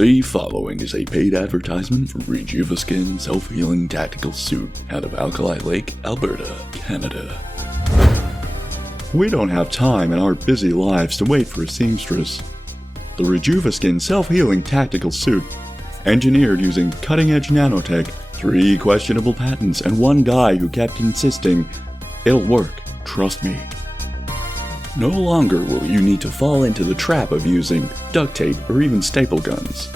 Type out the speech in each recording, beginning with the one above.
The following is a paid advertisement for Rejuvaskin Self-Healing Tactical Suit out of Alkali Lake, Alberta, Canada. We don't have time in our busy lives to wait for a seamstress. The Rejuvaskin Self-Healing Tactical Suit, engineered using cutting-edge nanotech, 3 questionable patents, and one guy who kept insisting, "It'll work, trust me." No longer will you need to fall into the trap of using duct tape or even staple guns.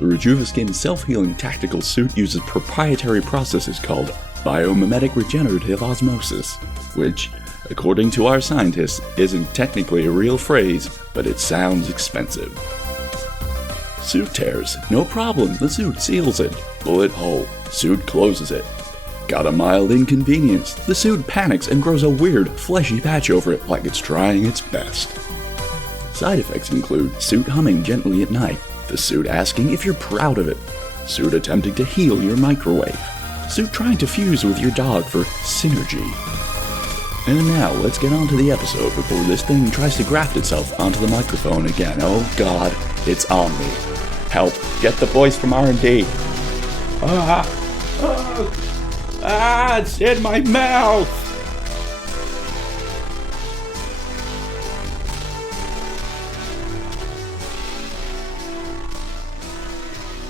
The Rejuvaskin Self-Healing Tactical Suit uses proprietary processes called biomimetic regenerative osmosis, which, according to our scientists, isn't technically a real phrase, but it sounds expensive. Suit tears, no problem, the suit seals it. Bullet hole, suit closes it. Got a mild inconvenience, the suit panics and grows a weird, fleshy patch over it like it's trying its best. Side effects include suit humming gently at night, the suit asking if you're proud of it, suit attempting to heal your microwave, suit trying to fuse with your dog for synergy. And now, let's get on to the episode before this thing tries to graft itself onto the microphone again. Oh god, it's on me. Help, get the voice from R&D. It's in my mouth!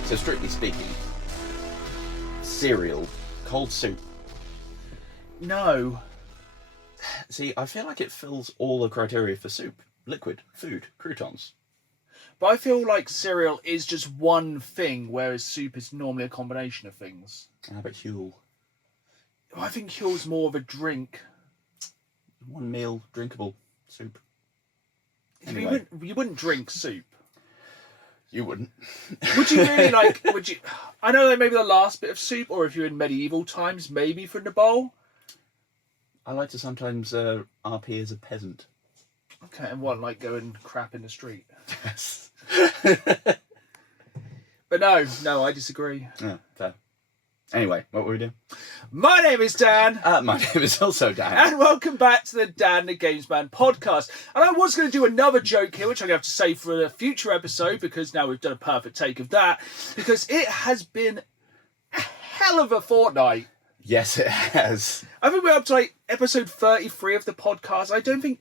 So strictly speaking, cereal, cold soup. No. See, I feel like it fills all the criteria for soup. Liquid, food, croutons. But I feel like cereal is just one thing, whereas soup is normally a combination of things. How about Huel? I think Huel's more of a drink. One meal, drinkable soup. Anyway. You wouldn't drink soup. You wouldn't. Would you really like, would you? I know that maybe the last bit of soup, or if you're in medieval times, maybe from the bowl. I like to sometimes RP as a peasant. Okay, and what, like go and crap in the street? Yes. But no, I disagree. Yeah, fair. Anyway, what were we doing? My name is Dan. My name is also Dan. And welcome back to the Dan the Games Man podcast. And I was going to do another joke here, which I'm going to have to save for a future episode, because now we've done a perfect take of that. Because it has been a hell of a fortnight. Yes, it has. I think we're up to like episode 33 of the podcast. I don't think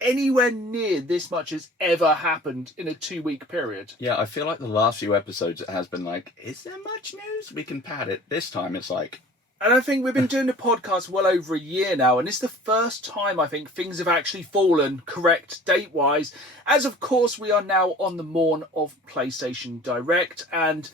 anywhere near this much has ever happened in a 2-week period. Yeah, I feel like the last few episodes it has been like, is there much news? We can pad it. This time it's like... And I think we've been doing the podcast well over a year now, and it's the first time I think things have actually fallen correct date-wise, as of course we are now on the morn of PlayStation Direct, and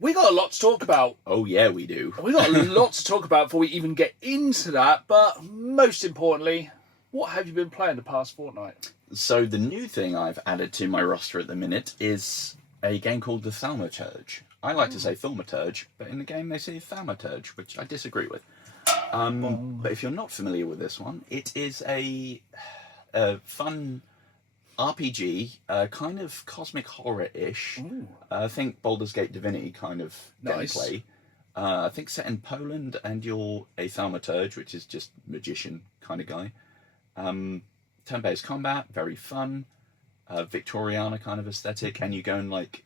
we got a lot to talk about. Oh yeah, we do. We got a lot to talk about before we even get into that, but most importantly, what have you been playing the past fortnight? So the new thing I've added to my roster at the minute is a game called the Thaumaturge. I like to say Thaumaturge, but in the game they say Thaumaturge, which I disagree with. But if you're not familiar with this one, it is a fun RPG, kind of cosmic horror-ish. I think Baldur's Gate Divinity kind of gameplay. I think set in Poland, and you're a Thaumaturge, which is just magician kind of guy. Turn-based combat, very fun, Victoriana kind of aesthetic, and you go and like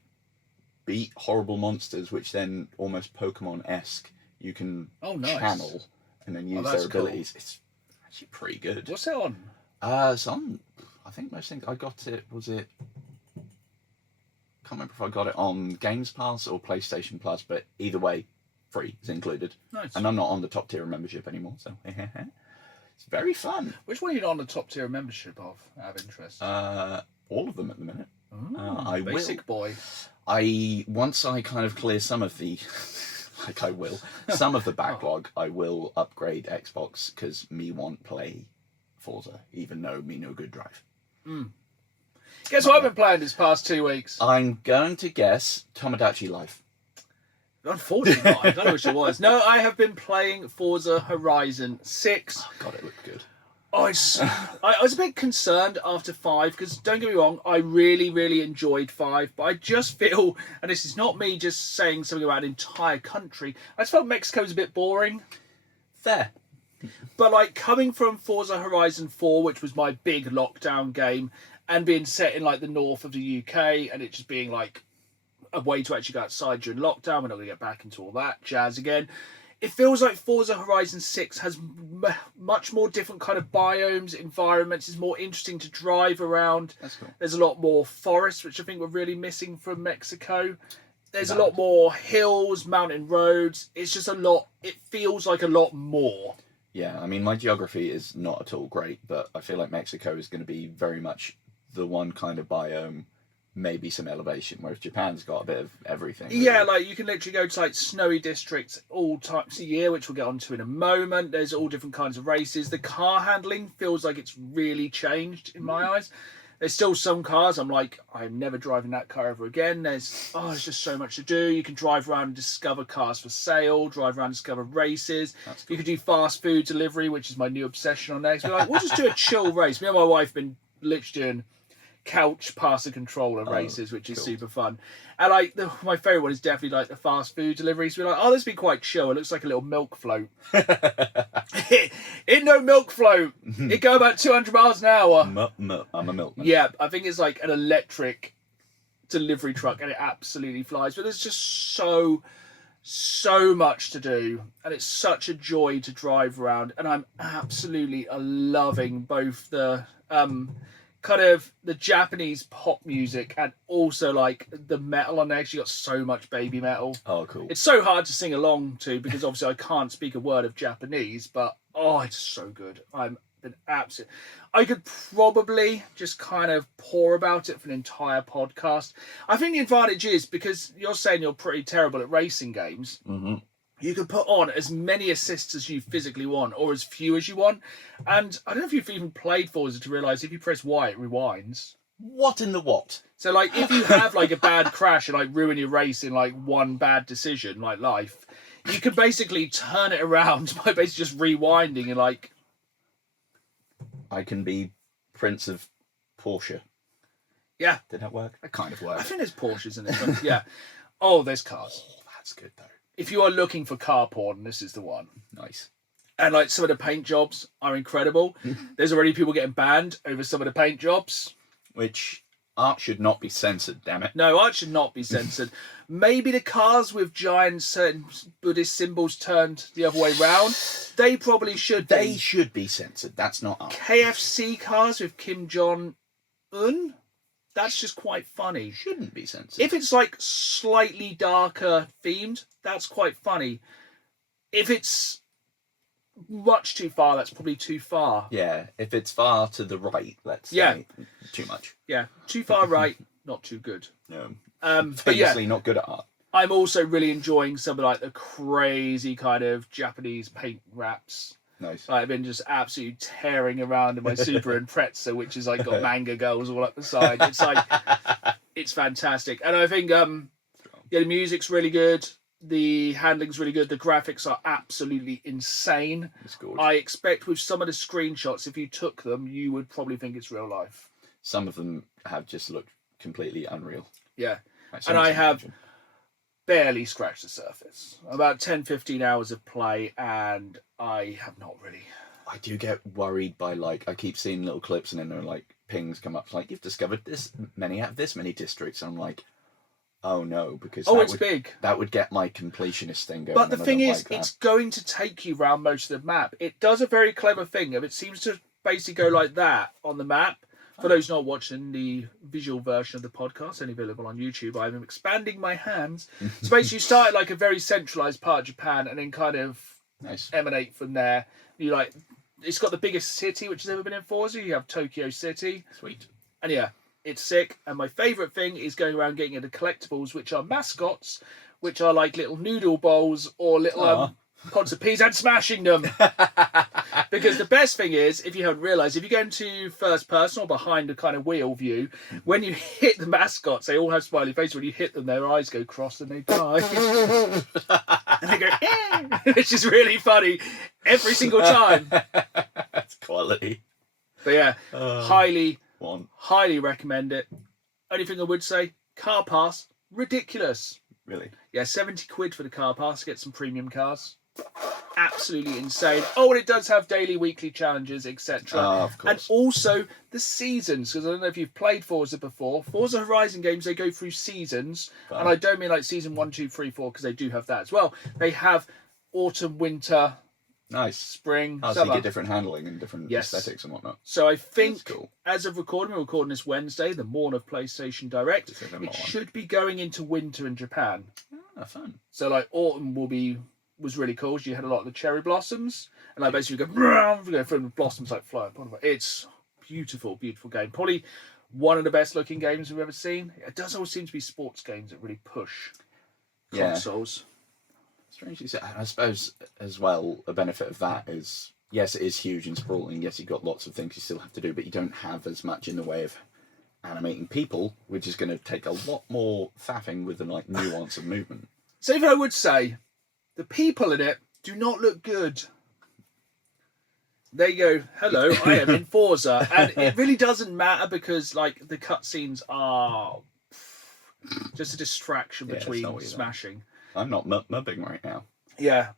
beat horrible monsters, which then almost Pokemon-esque you can channel and then use their abilities. Cool. It's actually pretty good. What's it on? It's on, I think most things, I got it, can't remember if I got it on Games Pass or PlayStation Plus, but either way, free is included. Nice. And I'm not on the top tier membership anymore, so it's very fun. Which one are you on the top tier membership of, out of interest? All of them at the minute. Basic boy. Once I kind of clear some of the, some of the backlog, I will upgrade Xbox, because me want play Forza, even though me no good drive. Guess what I've been playing this past 2 weeks? I'm going to guess Tomodachi Life. Unfortunately not. I don't know which it was. No, I have been playing Forza Horizon 6. Oh, God, it looked good. I was a bit concerned after 5, because don't get me wrong, I really, really enjoyed 5, but I just feel, and this is not me just saying something about an entire country, I just felt Mexico was a bit boring. Fair. But like coming from Forza Horizon 4, which was my big lockdown game, and being set in like the north of the UK, and it just being like a way to actually go outside during lockdown. We're not going to get back into all that jazz again. It feels like Forza Horizon 6 has much more different kind of biomes, environments. It's more interesting to drive around. That's cool. There's a lot more forests, which I think we're really missing from Mexico. There's a lot more hills, mountain roads. It's just a lot. It feels like a lot more. Yeah, I mean, my geography is not at all great, but I feel like Mexico is going to be very much the one kind of biome, maybe some elevation, whereas Japan's got a bit of everything. Really. Yeah, like you can literally go to like snowy districts all times a year, which we'll get onto in a moment. There's all different kinds of races. The car handling feels like it's really changed in my eyes. There's still some cars I'm like, I'm never driving that car ever again. There's just so much to do. You can drive around and discover cars for sale, drive around and discover races. Cool. You can do fast food delivery, which is my new obsession on there. So we're like, we'll just do a chill race. Me and my wife have been literally doing couch past the controller races, which is super fun. And like my favourite one is definitely like the fast food deliveries. We're like, oh, this would be quite chill. It looks like a little milk float. It no milk float. It go about 200 miles an hour. I'm a milkman. Yeah, I think it's like an electric delivery truck, and it absolutely flies. But there's just so much to do, and it's such a joy to drive around. And I'm absolutely loving both the kind of the Japanese pop music and also like the metal on there. Actually got so much baby metal. Oh, cool. It's so hard to sing along to because obviously I can't speak a word of Japanese, but it's so good. I'm been absolute. I could probably just kind of pour about it for an entire podcast. I think the advantage is because you're saying you're pretty terrible at racing games. Mm-hmm. You can put on as many assists as you physically want, or as few as you want. And I don't know if you've even played Forza to realise if you press Y, it rewinds. What in the what? So, like, if you have, like, a bad crash and, like, ruin your race in, like, one bad decision, like life, you can basically turn it around by basically just rewinding and, like... I can be Prince of Porsche. Yeah. Did that work? That kind of worked. I think there's Porsches in this one. Yeah. Oh, there's cars. Oh, that's good, though. If you are looking for car porn, this is the one. Nice. And like some of the paint jobs are incredible. There's already people getting banned over some of the paint jobs. Which art should not be censored, damn it. No, art should not be censored. Maybe the cars with giant certain Buddhist symbols turned the other way round. They probably should be. They should be censored. That's not art. KFC cars with Kim Jong-un. That's just quite funny. Shouldn't be censored. If it's like slightly darker themed, that's quite funny. If it's much too far, that's probably too far. Yeah, if it's far to the right, let's say, too much. Yeah, too far right, not too good. No. But yeah, Famously not good at art. I'm also really enjoying some of like the crazy kind of Japanese paint wraps. Nice. I've been just absolutely tearing around in my Super Impreza, which is like got manga girls all up the side. It's like, it's fantastic. And I think, the music's really good. The handling's really good. The graphics are absolutely insane. It's good. I expect with some of the screenshots, if you took them, you would probably think it's real life. Some of them have just looked completely unreal. Yeah. Like, and I have barely scratched the surface. About 10-15 hours of play, and I have not really. I do get worried by, like, I keep seeing little clips and then there are like pings come up like, you've discovered this many districts, and I'm like, oh no, because it's big. That would get my completionist thing going. But the thing is, like it's going to take you around most of the map. It does a very clever thing of it seems to basically go like that on the map. For those not watching the visual version of the podcast, only available on YouTube, I'm expanding my hands. So basically you start at like a very centralised part of Japan and then kind of emanate from there. You like, it's got the biggest city which has ever been in Forza. You have Tokyo City. Sweet. And yeah, it's sick. And my favourite thing is going around getting into collectibles, which are mascots, which are like little noodle bowls or little pods of peas, and smashing them. Because the best thing is, if you haven't realised, if you go into first person or behind a kind of wheel view, when you hit the mascots, they all have smiley faces. When you hit them, their eyes go cross and they die. And they go, which is really funny every single time. That's quality. But yeah, highly recommend it. Only thing I would say, car pass, ridiculous. Really? Yeah, 70 quid for the car pass to get some premium cars. absolutely insane. Oh, and it does have daily, weekly challenges, etc. Of course. And also the seasons, because I don't know if you've played Forza before. Forza Horizon games, they go through seasons, and I don't mean like season 1, 2, 3, 4, because they do have that as well. They have autumn, winter, Nice. spring, So summer. you get different handling and different aesthetics and whatnot. So I think, Cool. as of recording, we're recording this Wednesday, the morn of PlayStation Direct. It should be going into winter in Japan. Ah, fun. So like autumn was really cool. You had a lot of the cherry blossoms, and like basically go from the blossoms like flying upon it. It's beautiful, beautiful game. Probably one of the best looking games we've ever seen. It does always seem to be sports games that really push consoles. Strangely said, I suppose as well, a benefit of that is, yes, it is huge and sprawling. Yes, you've got lots of things you still have to do, but you don't have as much in the way of animating people, which is going to take a lot more faffing with the like nuance of movement. So even I would say, the people in it do not look good. They go, hello, I am in Forza. And it really doesn't matter because like the cutscenes are just a distraction between smashing. I'm not mubbing right now. Yeah,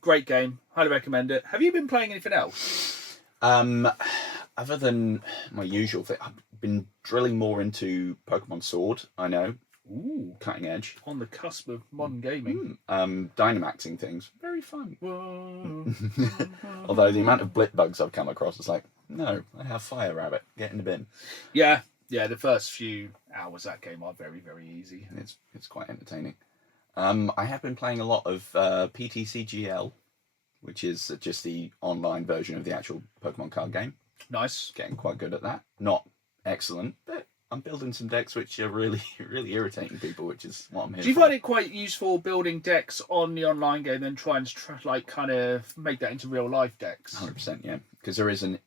great game. Highly recommend it. Have you been playing anything else? Other than my usual thing, I've been drilling more into Pokemon Sword. I know, cutting edge, On the cusp of modern gaming. Dynamaxing things, very fun. Although the amount of blip bugs I've come across is like, no, I have Fire Rabbit. Get in the bin. Yeah. The first few hours of that game are very, very easy. And it's quite entertaining. I have been playing a lot of PTCGL, which is just the online version of the actual Pokemon card game. Nice. Getting quite good at that. Not excellent, but I'm building some decks which are really, really irritating people, which is what I'm here for. Do you find it quite useful building decks on the online game and trying to kind of make that into real life decks? 100%, yeah. Because there is an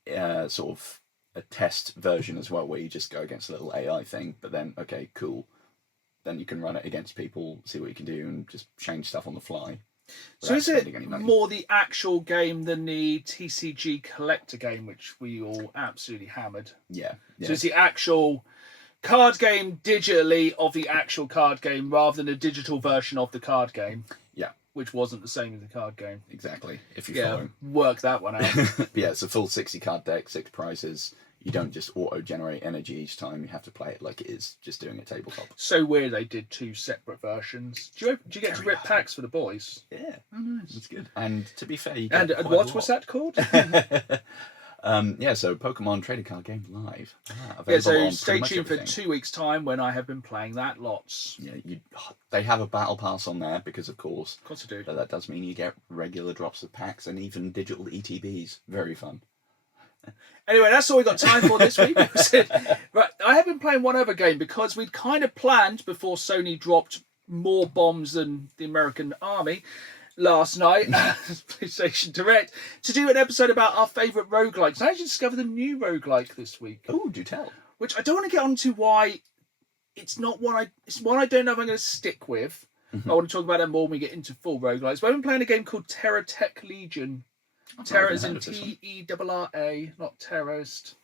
sort of a test version as well where you just go against a little AI thing, but then, okay, cool. Then you can run it against people, see what you can do, and just change stuff on the fly. So is it more the actual game than the TCG collector game, which we all absolutely hammered? Yeah. So it's the actual card game digitally of the actual card game rather than a digital version of the card game. Yeah. Which wasn't the same as the card game. Exactly, if you follow. Work that one out. But yeah, it's a full 60 card deck, 6 prizes. You don't just auto-generate energy each time. You have to play it like it is, just doing a tabletop. So weird they did 2 separate versions. Do you get to rip packs for the boys? Yeah. Oh, nice. That's good. And to be fair, you get And what was that called? So Pokemon Trading Card Game Live. So stay tuned for 2 weeks' time when I have been playing that lots. Yeah, they have a battle pass on there because, of course I do. But that does mean you get regular drops of packs and even digital ETBs. Very fun. Anyway, that's all we got time for this week. Right, I have been playing one other game because we'd kind of planned before Sony dropped more bombs than the American army last night at PlayStation Direct to do an episode about our favourite roguelikes. I actually discovered a new roguelike this week. Oh, do tell. Which I don't want to get onto why it's one I don't know if I'm going to stick with. I want to talk about that more when we get into full roguelikes. But I've been playing a game called Terra Tech Legion. Terra is in T-E-R-R-A, not terrorist.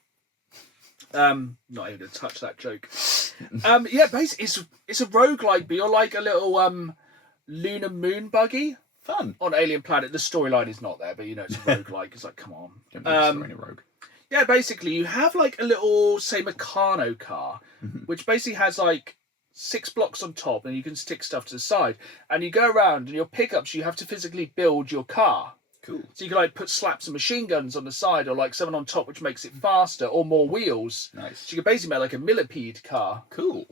Not even going to touch that joke. Basically, it's a roguelike, but you're like a little lunar moon buggy. Fun. On Alien Planet. The storyline is not there, but you know, it's a roguelike. It's like, come on. Don't be a rogue. Yeah, basically, you have like a little, say, Meccano car, which basically has like 6 blocks on top, and you can stick stuff to the side. And you go around, and your pickups, you have to physically build your car. Cool. So you can like put slaps of machine guns on the side, or like 7 on top, which makes it faster, or more wheels. Nice. So you can basically make like a millipede car. Cool.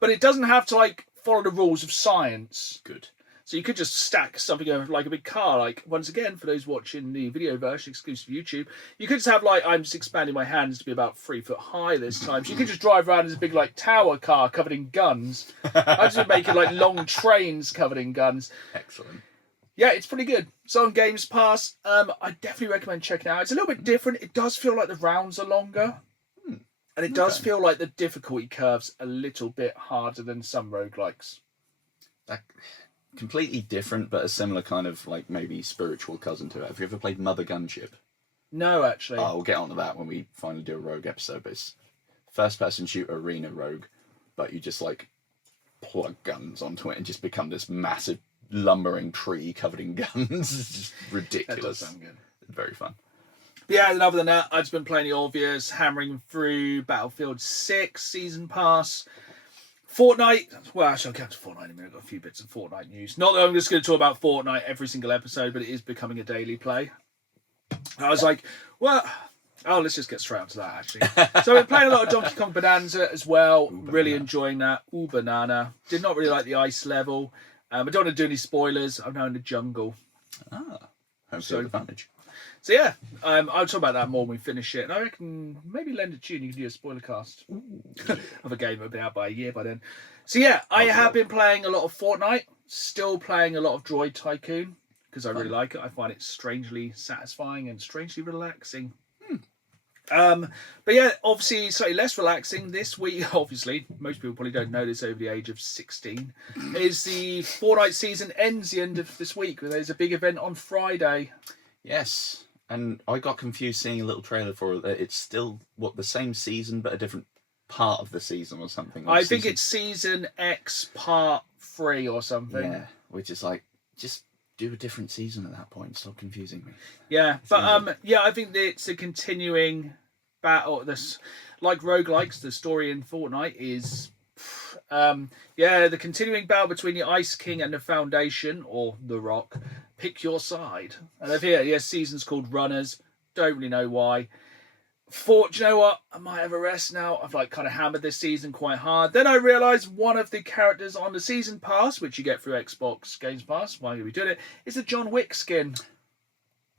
But it doesn't have to like follow the rules of science. Good. So you could just stack something over like a big car. Like, once again, for those watching the video version, exclusive to YouTube, you could just have like, I'm just expanding my hands to be about 3 foot high this time. So you could just drive around as a big like tower car covered in guns. I'm just making like long trains covered in guns. Excellent. Yeah, it's pretty good. It's on Games Pass. I definitely recommend checking it out. It's a little bit different. It does feel like the rounds are longer. And it does feel like the difficulty curve's a little bit harder than some roguelikes. Completely different, but a similar kind of like maybe spiritual cousin to it. Have you ever played Mother Gunship? No, actually. Oh, we'll get onto that when we finally do a rogue episode. But it's first-person shooter arena rogue, but you just like plug guns onto it and just become this massive lumbering tree covered in guns. It's just That ridiculous. does sound good. Very fun. But yeah, and other than that, I've just been playing the obvious, hammering through Battlefield 6 Season Pass. Fortnite, well, actually, I'll get to Fortnite in a minute. I've got a few bits of Fortnite news. Not that I'm just going to talk about Fortnite every single episode, but it is becoming a daily play. I was like, well, let's just get straight onto that, actually. So I've been playing a lot of Donkey Kong Bonanza as well. Really enjoying that. Ooh, banana. Did not really like the ice level. I don't want to do any spoilers. I'm now in the jungle. Home field advantage. So yeah, I'll talk about that more when we finish it. And I reckon maybe lend a tune, you can do a spoiler cast of a game that'll be out by a year by then. So yeah, I have been playing a lot of Fortnite, still playing a lot of Droid Tycoon, because I really like it. I find it strangely satisfying and strangely relaxing. But yeah, obviously slightly less relaxing this week. Obviously, most people probably don't know this over the age of 16. Is the Fortnite season ends the end of this week. There's a big event on Friday. Yes, and I got confused seeing a little trailer for it. It's still the same season, but a different part of the season or something. I think it's season X part 3 or something. Yeah, which is like, just do a different season at that point. Stop confusing me. Yeah, but yeah, I think that it's a continuing battle. This, like roguelikes, the story in Fortnite is, the continuing battle between the Ice King and the Foundation, or The Rock. Pick your side. And I've heard, season's called Runners. Don't really know why. Do you know what? I might have a rest now. I've kind of hammered this season quite hard. Then I realised one of the characters on the season pass, which you get through Xbox Games Pass, why are we doing it, is a John Wick skin.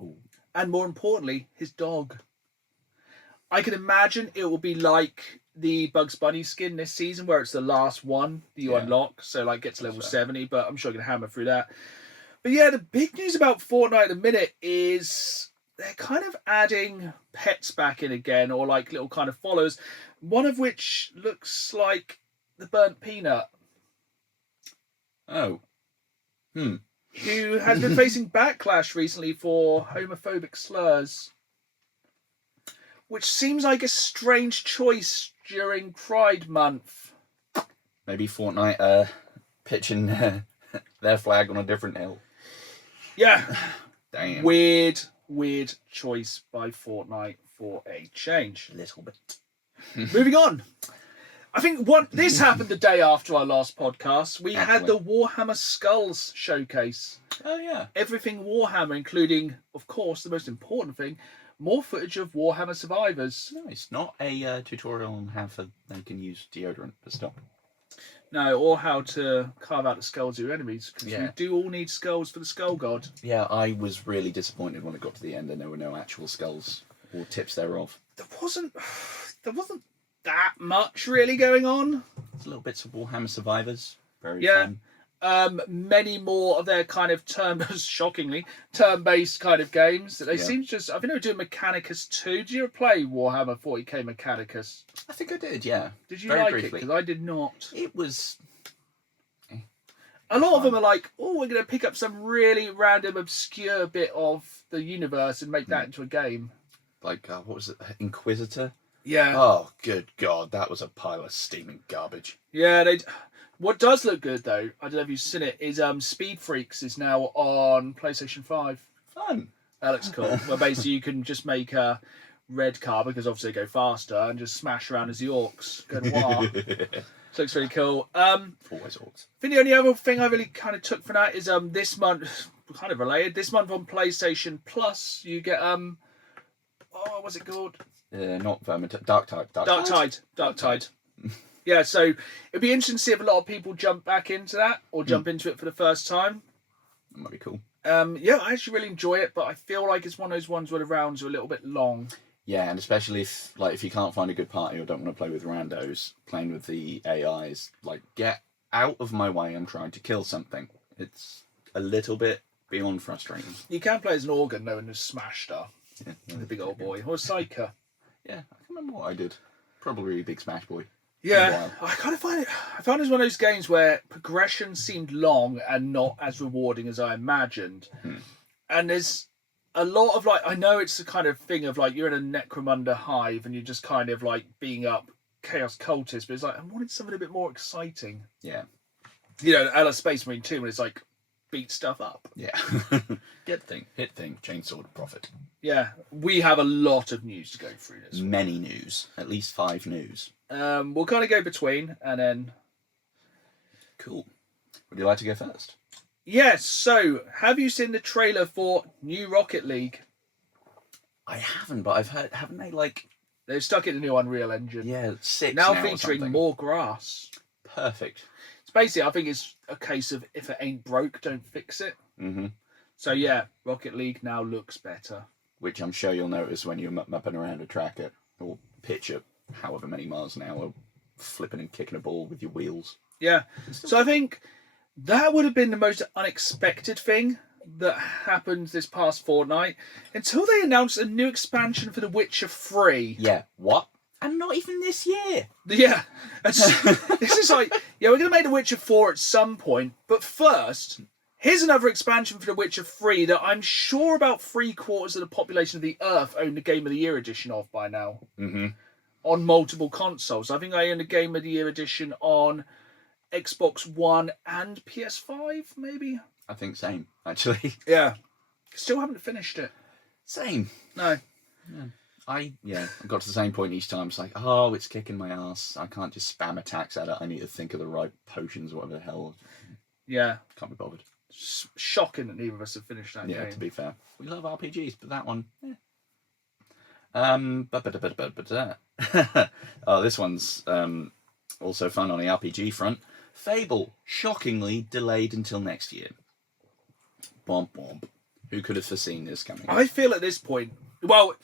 Ooh. And more importantly, his dog. I can imagine it will be like the Bugs Bunny skin this season, where it's the last one that you unlock. So get to level 70, but I'm sure I can hammer through that. But yeah, the big news about Fortnite at the minute is they're kind of adding pets back in again, or little kind of followers. One of which looks like the burnt peanut. Oh. Who has been facing backlash recently for homophobic slurs. Which seems like a strange choice during Pride Month. Maybe Fortnite pitching their flag on a different hill. Yeah. Damn. Weird choice by Fortnite for a change. A little bit. Moving on. I think this happened the day after our last podcast. We had the Warhammer Skulls showcase. Oh, yeah. Everything Warhammer, including, of course, the most important thing, more footage of Warhammer Survivors. Nice. Not a tutorial on how they can use deodorant, but stop. No, or how to carve out the skulls of your enemies, because we do all need skulls for the Skull God. Yeah, I was really disappointed when it got to the end and there were no actual skulls or tips thereof. There wasn't that much really going on. There's little bits of Warhammer Survivors. Very fun. Many more of their kind of shockingly, turn-based kind of games. They seem to just... I think they were doing Mechanicus 2. Did you ever play Warhammer 40k Mechanicus? I think I did, yeah. Did you Very like briefly. it? Because I did not. It was... A lot of them are like, oh, we're going to pick up some really random, obscure bit of the universe and make that into a game. Like, what was it? Inquisitor? Yeah. Oh, good God. That was a pile of steaming garbage. Yeah, what does look good, though, I don't know if you've seen it, is Speed Freaks is now on PlayStation 5. Fun. That looks cool. Where basically you can just make a red car, because obviously they go faster, and just smash around as the orcs. Go noir. So looks really cool. Always orcs. I think the only other thing I really kind of took from that is this month, kind of related, this month on PlayStation Plus, you get, what's it called? Not Vermintide. Dark Tide. Yeah, so it'd be interesting to see if a lot of people jump back into that or jump into it for the first time. That might be cool. Yeah, I actually really enjoy it, but I feel like it's one of those ones where the rounds are a little bit long. Yeah, and especially if you can't find a good party or don't want to play with randos, playing with the AIs, get out of my way, I'm trying to kill something. It's a little bit beyond frustrating. You can play as an organ, though, and just smash stuff. Yeah, the big old boy. Or a Psyker. Yeah, I can't remember what I did. Probably Big Smash Boy. Yeah, I kind of find it... I found it was one of those games where progression seemed long and not as rewarding as I imagined. And there's a lot of, I know it's the kind of thing of, you're in a Necromunda hive and you're just kind of, being up Chaos Cultists, but it's I wanted something a bit more exciting. Yeah. A Space Marine 2, when it's beat stuff up. Yeah. Hit thing, chainsaw, profit. Yeah, we have a lot of news to go through this week. Many news, at least 5 news. We'll kind of go between and then... Cool. Would you like to go first? Yes, so have you seen the trailer for New Rocket League? I haven't, but I've heard, haven't they, like... They've stuck it in the new Unreal Engine. Yeah, 6 now now featuring more grass. Perfect. It's basically, I think it's a case of if it ain't broke, don't fix it. Mm-hmm. So yeah, Rocket League now looks better. Which I'm sure you'll notice when you're mupping around a track at, or pitch at however many miles an hour, flipping and kicking a ball with your wheels. Yeah. So I think that would have been the most unexpected thing that happened this past fortnight until they announced a new expansion for The Witcher 3. Yeah, what? And not even this year. Yeah. This is like, yeah, we're going to make The Witcher 4 at some point, but first, here's another expansion for The Witcher 3 that I'm sure about 3/4 of the population of the Earth own the Game of the Year edition of by now. Mm-hmm. On multiple consoles. I think I own the Game of the Year edition on Xbox One and PS5, maybe? I think same, actually. Yeah. Still haven't finished it. Same. No. Yeah. I got to the same point each time. It's like, oh, it's kicking my ass. I can't just spam attacks at it. I need to think of the right potions or whatever the hell. Yeah. Can't be bothered. Shocking that neither of us have finished that game. Yeah, to be fair. We love RPGs, but that one, oh, this one's also fun on the RPG front. Fable, shockingly delayed until next year. Bomb bomb. Who could have foreseen this coming? I feel at this point, well,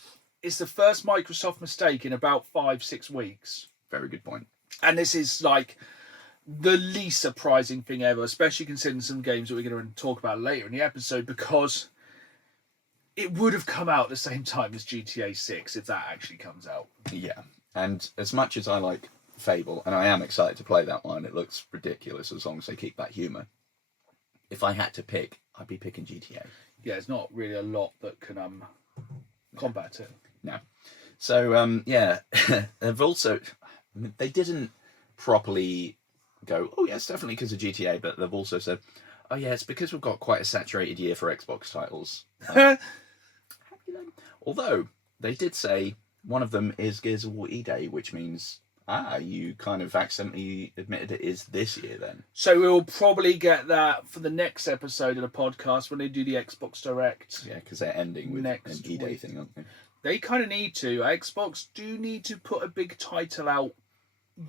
it's the first Microsoft mistake in about 5-6 weeks. Very good point. And this is like the least surprising thing ever, especially considering some games that we're going to talk about later in the episode, because it would have come out at the same time as GTA 6 if that actually comes out. Yeah. And as much as I like Fable, and I am excited to play that one, it looks ridiculous as long as they keep that humour. If I had to pick, I'd be picking GTA. Yeah, it's not really a lot that can combat it. No. So, yeah, they've also... They didn't properly go, oh, yeah, it's definitely because of GTA, but they've also said, oh, yeah, it's because we've got quite a saturated year for Xbox titles. Although, they did say one of them is Gears of War E-Day, which means... you kind of accidentally admitted it is this year then. So we'll probably get that for the next episode of the podcast when they do the Xbox Direct. Yeah, because they're ending with an E-Day thing, aren't they? They kind of need to. Xbox do need to put a big title out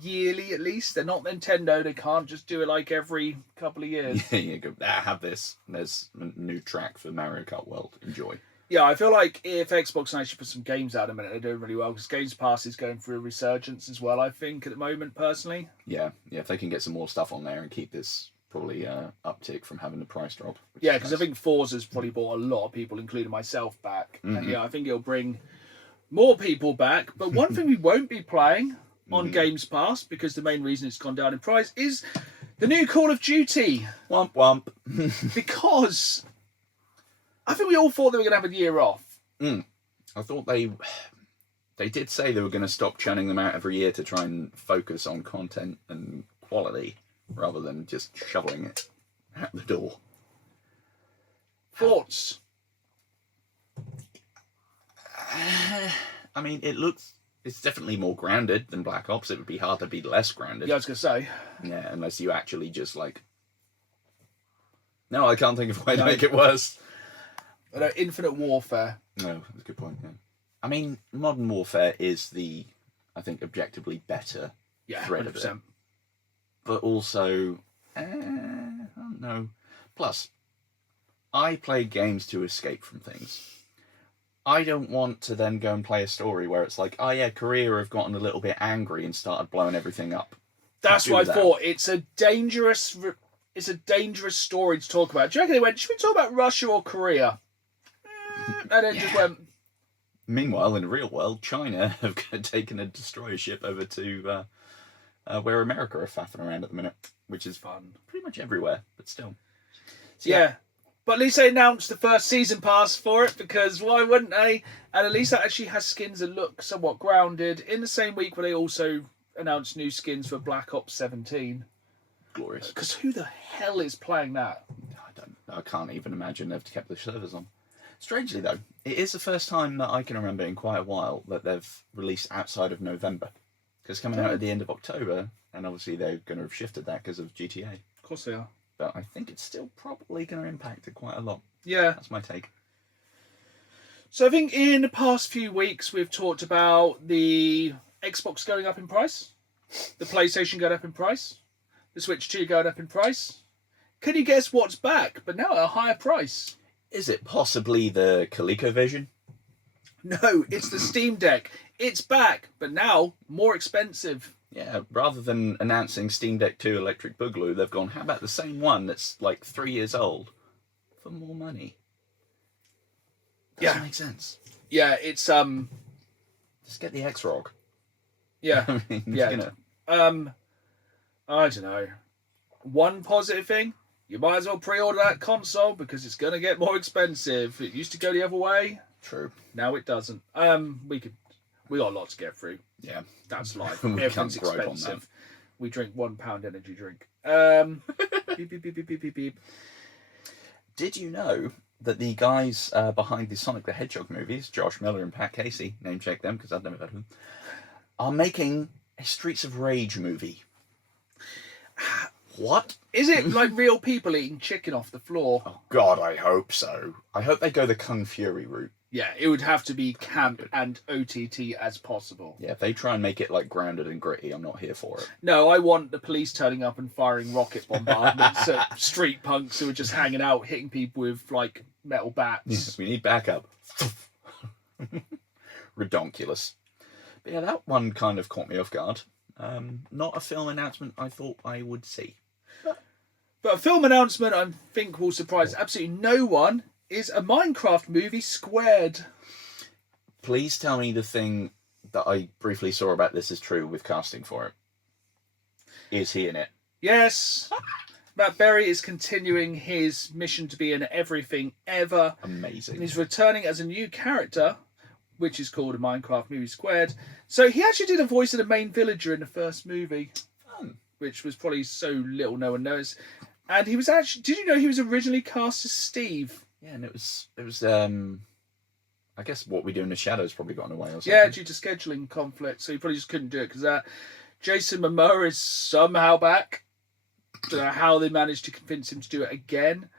yearly at least. They're not Nintendo. They can't just do it like every couple of years. Yeah, you go, have this. There's a new track for Mario Kart World. Enjoy. Yeah, I feel like if Xbox actually put some games out in a minute, they're doing really well, because Games Pass is going through a resurgence as well, I think, at the moment, personally. Yeah, if they can get some more stuff on there and keep this probably uptick from having the price drop. Yeah, because nice. I think Forza's probably brought a lot of people, including myself, back. Mm-hmm. And yeah, I think it'll bring more people back. But one thing we won't be playing on Games Pass, because the main reason it's gone down in price, is the new Call of Duty. Womp womp. Because... I think we all thought they were going to have a year off. I thought they did say they were going to stop churning them out every year to try and focus on content and quality rather than just shoveling it out the door. Thoughts? I mean, it's definitely more grounded than Black Ops. It would be hard to be less grounded. Yeah, I was going to say. Yeah, unless you actually just like... No, I can't think of a way to make it worse. Infinite Warfare. No, that's a good point, yeah. I mean, Modern Warfare is the, I think, objectively better thread 100%. Of it. But also, I don't know. Plus, I play games to escape from things. I don't want to then go and play a story where it's like, oh yeah, Korea have gotten a little bit angry and started blowing everything up. That's what I thought. It's a dangerous story to talk about. Do you reckon they went, should we talk about Russia or Korea? And then just went... Meanwhile, in the real world, China have taken a destroyer ship over to where America are faffing around at the minute, which is fun. Pretty much everywhere, but still. So, yeah. But at least they announced the first season pass for it, because why wouldn't they? And at least that actually has skins that look somewhat grounded. In the same week where they also announced new skins for Black Ops 17. Glorious. Because who the hell is playing that? I don't. I can't even imagine they've kept the servers on. Strangely though, it is the first time that I can remember in quite a while that they've released outside of November. Because coming out at the end of October, and obviously they're going to have shifted that because of GTA. Of course they are. But I think it's still probably going to impact it quite a lot. Yeah. That's my take. So I think in the past few weeks we've talked about the Xbox going up in price, the PlayStation going up in price, the Switch 2 going up in price. Can you guess what's back, but now at a higher price? Is it possibly the ColecoVision? No, it's the Steam Deck. It's back, but now more expensive. Yeah, rather than announcing Steam Deck 2 Electric Boogaloo, they've gone, how about the same one that's like 3 years old for more money? Doesn't make sense. Yeah, it's Just get the X-Rog. Yeah, I mean, yeah. I don't know. One positive thing: you might as well pre-order that console because it's going to get more expensive. It used to go the other way. True. Now it doesn't. We got a lot to get through. Yeah, that's life. We Everything's can't gripe on expensive. that. We drink £1 energy drink. Beep, beep, beep, beep, beep, beep, beep. Did you know that the guys behind the Sonic the Hedgehog movies, Josh Miller and Pat Casey, name check them because I've never heard of them, are making a Streets of Rage movie? What? Is it like real people eating chicken off the floor? Oh God, I hope so. I hope they go the Kung Fury route. Yeah, it would have to be camp and OTT as possible. Yeah, if they try and make it like grounded and gritty, I'm not here for it. No, I want the police turning up and firing rocket bombardments at street punks who are just hanging out, hitting people with like metal bats. Yes, we need backup. Redonkulous. But yeah, that one kind of caught me off guard. Not a film announcement I thought I would see. But a film announcement I think will surprise absolutely no one is a Minecraft movie squared. Please tell me the thing that I briefly saw about this is true with casting for it. Is he in it? Yes. Matt Berry is continuing his mission to be in everything ever. Amazing. And he's returning as a new character, which is called a Minecraft movie squared. So he actually did a voice of the main villager in the first movie, which was probably so little no one knows. And he was actually, did you know he was originally cast as Steve? Yeah, and it was I guess What We Do in the Shadows probably got in the way or something. Yeah, due to scheduling conflict, so he probably just couldn't do it because Jason Momoa is somehow back. Don't know how they managed to convince him to do it again.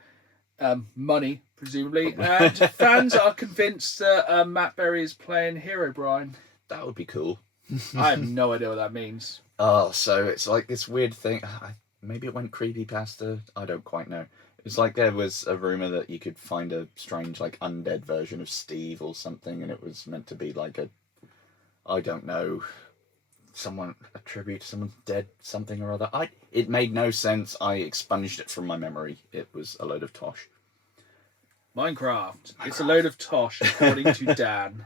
Money, presumably. And fans are convinced that Matt Berry is playing Herobrine. That would be cool. I have no idea what that means. Oh, so it's like this weird thing. Maybe it went creepypasta. I don't quite know. It's like there was a rumour that you could find a strange, like, undead version of Steve or something, and it was meant to be like I don't know, a tribute to someone's dead something or other. It made no sense. I expunged it from my memory. It was a load of tosh. Minecraft. It's a load of tosh, according to Dan.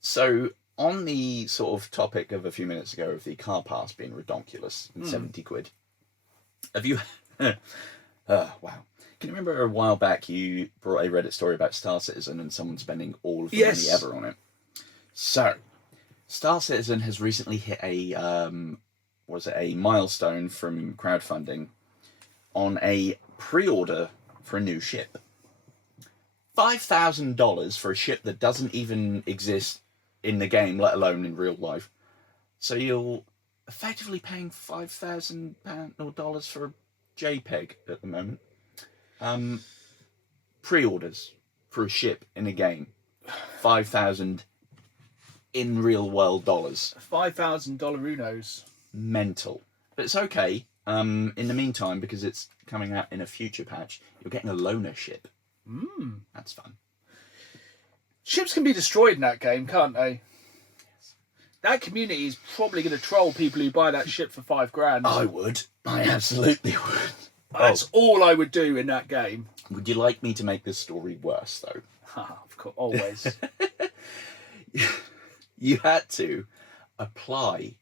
So, on the sort of topic of a few minutes ago of the car pass being redonkulous and 70 quid, have you... wow. Can you remember a while back you brought a Reddit story about Star Citizen and someone spending all of the money ever on it? So, Star Citizen has recently hit a milestone from crowdfunding on a pre-order for a new ship. $5,000 for a ship that doesn't even exist in the game, let alone in real life. So you're effectively paying $5,000 for a JPEG at the moment. Pre-orders for a ship in a game, 5,000 in real world dollars. $5,000 Unos. Mental, but it's okay. In the meantime, because it's coming out in a future patch, you're getting a loaner ship. That's fun. Ships can be destroyed in that game, can't they? Yes. That community is probably going to troll people who buy that ship for $5,000. I would. I absolutely would. That's all I would do in that game. Would you like me to make this story worse, though? Of course, always. You had to apply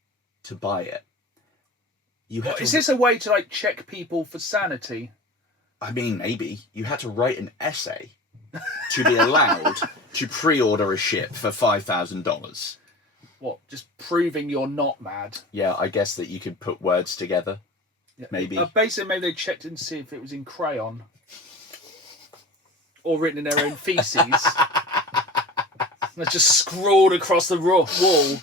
to buy it. Is this a way to like check people for sanity? I mean, maybe. You had to write an essay to be allowed to pre-order a ship for $5,000. What, just proving you're not mad? Yeah, I guess that you could put words together. Yeah. Maybe. Basically, maybe they checked and see if it was in crayon. or written in their own feces. That's just scrawled across the wall.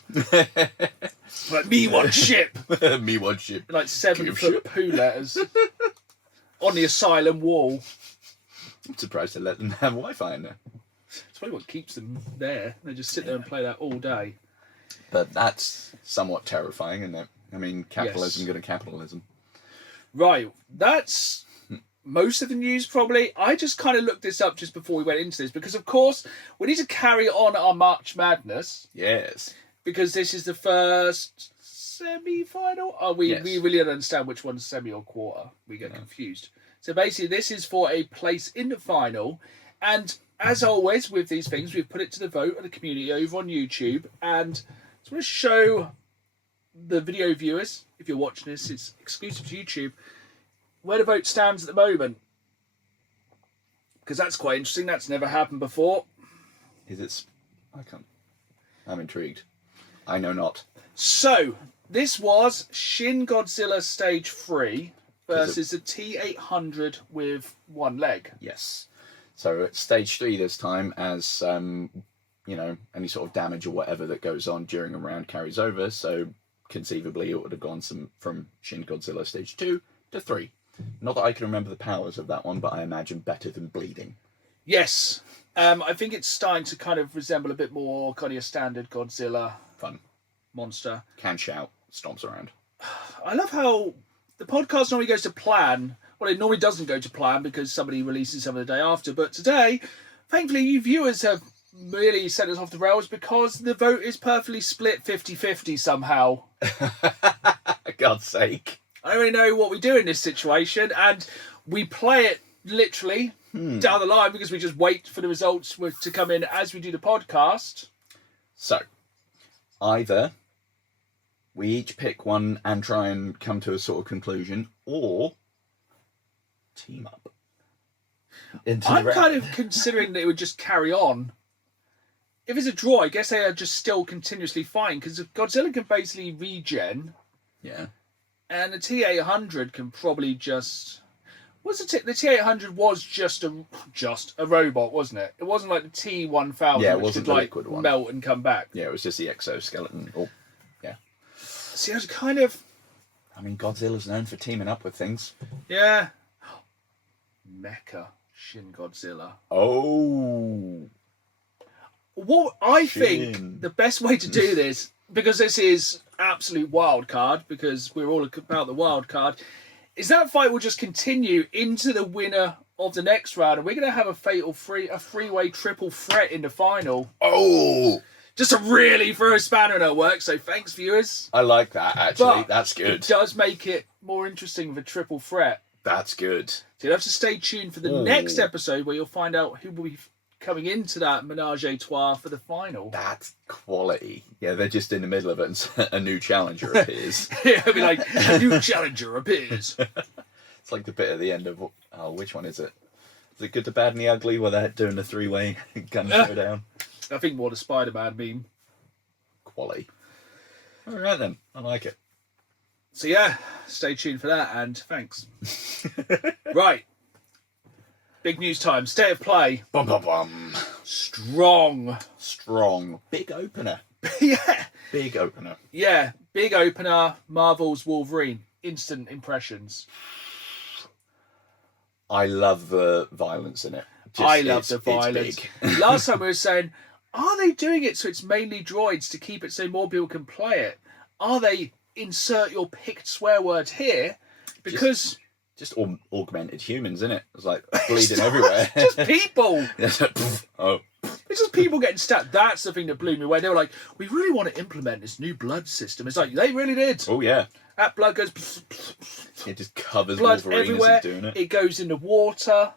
Like, me one ship. Me one ship. Like 7-foot poo letters. On the asylum wall. I'm surprised they let them have Wi-Fi in there. It's probably what keeps them there. They just sit there and play that all day. But that's somewhat terrifying, isn't it? I mean, capitalism, good at capitalism. Right, that's most of the news probably. I just kind of looked this up just before we went into this because, of course, we need to carry on our March Madness. Yes. Because this is the first semi-final. Oh, we really don't understand which one's semi or quarter. We get confused. So basically, this is for a place in the final. And as always with these things, we've put it to the vote of the community over on YouTube. And I just want to show the video viewers, if you're watching this, it's exclusive to YouTube, where the vote stands at the moment. Because that's quite interesting. That's never happened before. I'm intrigued. I know not. So, this was Shin Godzilla Stage 3 versus the T-800 with one leg. Yes. So it's Stage 3 this time, as, any sort of damage or whatever that goes on during a round carries over. So, conceivably, it would have gone from Shin Godzilla Stage 2 to 3. Not that I can remember the powers of that one, but I imagine better than bleeding. Yes. I think it's starting to kind of resemble a bit more kind of a standard Godzilla Fun. Monster. Can shout, stomps around. I love how the podcast normally goes to plan. Well, it normally doesn't go to plan because somebody releases something the day after. But today, thankfully, you viewers have really sent us off the rails because the vote is perfectly split 50-50 somehow. God's sake. I don't really know what we do in this situation, and we play it literally down the line because we just wait for the results to come in as we do the podcast. So, either we each pick one and try and come to a sort of conclusion, or team up. I'm kind of considering that it would just carry on. If it's a draw, I guess they are just still continuously fighting, because Godzilla can basically regen. Yeah. And the T-800 can probably just... The T-800 was just a robot, wasn't it? It wasn't like the T-1000, which could like melt and come back. Yeah, it was just the exoskeleton. Oh, yeah. See, I was kind of... I mean, Godzilla's known for teaming up with things. Yeah. Mecha Shin Godzilla. Oh. What I think the best way to do this, because this is absolute wild card, because we're all about the wild card, is that fight will just continue into the winner of the next round, and we're going to have a three-way triple threat in the final. Oh! Just to really throw a spanner in our work, so thanks, viewers. I like that, actually. But that's good. It does make it more interesting with a triple threat. That's good. So you'll have to stay tuned for the next episode where you'll find out who will be coming into that menage a trois for the final. That's quality. Yeah, they're just in the middle of it and a new challenger appears. Yeah, it'll be like, a new challenger appears. It's like the bit at the end of, which one is it? Is it Good, the Bad and the Ugly, where they're doing the three-way gun showdown? I think more the Spider-Man meme. Quality. All right then, I like it. So yeah, stay tuned for that, and thanks. Right. Big news time. State of play. Bum bum bum. Strong. Big opener. Yeah. Big opener. Yeah. Big opener. Marvel's Wolverine. Instant impressions. I love the violence in it. I love the violence. Last time we were saying, are they doing it so it's mainly droids to keep it so more people can play it? Are they insert your picked swear word here? Because... Just augmented humans, isn't it? It's like bleeding everywhere. Just people. Oh. It's just people getting stabbed. That's the thing that blew me away. They were like, we really want to implement this new blood system. It's like, they really did. Oh, yeah. That blood goes... It just covers blood Wolverine everywhere. as he's doing it. It goes in the water.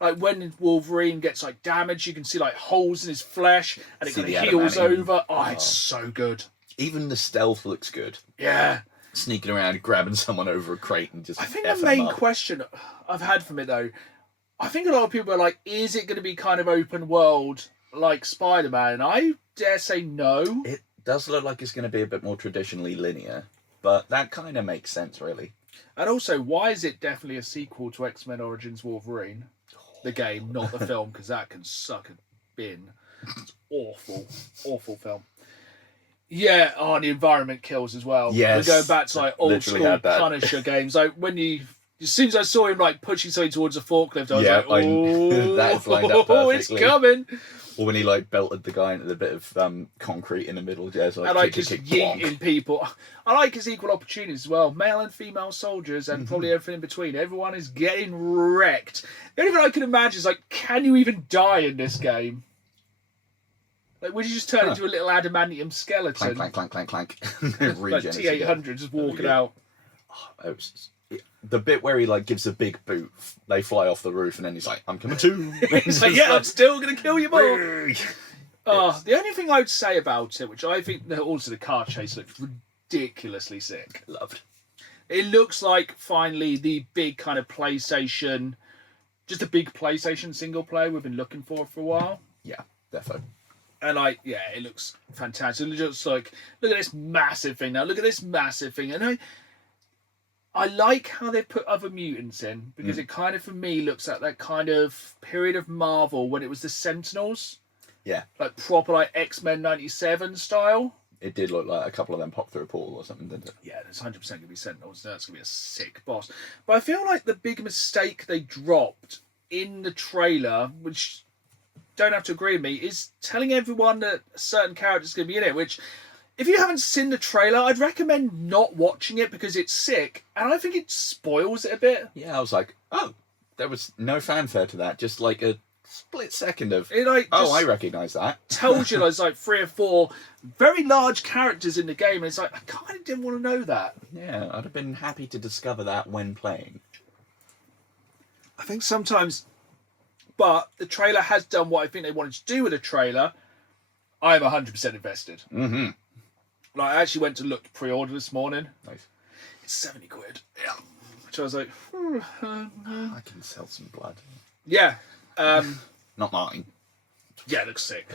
Like, when Wolverine gets, like, damaged, you can see, like, holes in his flesh, and it kind of heals over. Oh, it's so good. Even the stealth looks good. Yeah. Sneaking around, grabbing someone over a crate and just... I think the main question I've had from it, though, I think a lot of people are like, is it going to be kind of open world like Spider-Man? And I dare say no. It does look like it's going to be a bit more traditionally linear, but that kind of makes sense, really. And also, why is it definitely a sequel to X-Men Origins Wolverine? the game, not the film, because that can suck a bin. It's awful film. Yeah, and the environment kills as well. Yes. We're going back to like old Literally school had that. Punisher games. Like as soon as I saw him like pushing something towards a forklift, I was like, "Oh, that is lined up it's perfectly. coming!" Or when he like belted the guy into the bit of concrete in the middle, just like And like kick, just kick, kick, yeeting people. I like his equal opportunities as well. Male and female soldiers, and probably everything in between. Everyone is getting wrecked. The only thing I can imagine is like, can you even die in this game? Like, would you just turn into a little adamantium skeleton? clank, clank, clank, clank, clank. Like Regens T-800 again. just walking out. The bit where he like gives a big boot, they fly off the roof, and then he's like, "I'm coming too." He's like, "Yeah, I'm still going to kill you more." Yes. The only thing I would say about it, which I think that also the car chase looks ridiculously sick. Loved. It looks like finally the big kind of PlayStation, just a big PlayStation single player we've been looking for a while. Yeah, defo. And it looks fantastic. It looks like, look at this massive thing now. Look at this massive thing. And I like how they put other mutants in, because it kind of, for me, looks like that kind of period of Marvel when it was the Sentinels. Yeah. Like proper like X-Men 97 style. It did look like a couple of them popped through a portal or something, didn't it? Yeah, there's 100% going to be Sentinels. That's going to be a sick boss. But I feel like the big mistake they dropped in the trailer, which don't have to agree with me, is telling everyone that a certain character's going to be in it, which, if you haven't seen the trailer, I'd recommend not watching it because it's sick, and I think it spoils it a bit. Yeah, I was like, oh, there was no fanfare to that, just like a split second of, It I recognise that. tells you there's like 3 or 4 very large characters in the game, and it's like, I kind of didn't want to know that. Yeah, I'd have been happy to discover that when playing. I think sometimes, but the trailer has done what I think they wanted to do with the trailer. I'm 100% invested. Mm-hmm. Like, I actually went to look to pre-order this morning. Nice. It's 70 quid. Yeah. Which I was like, I can sell some blood. yeah. Not mine. Yeah, it looks sick.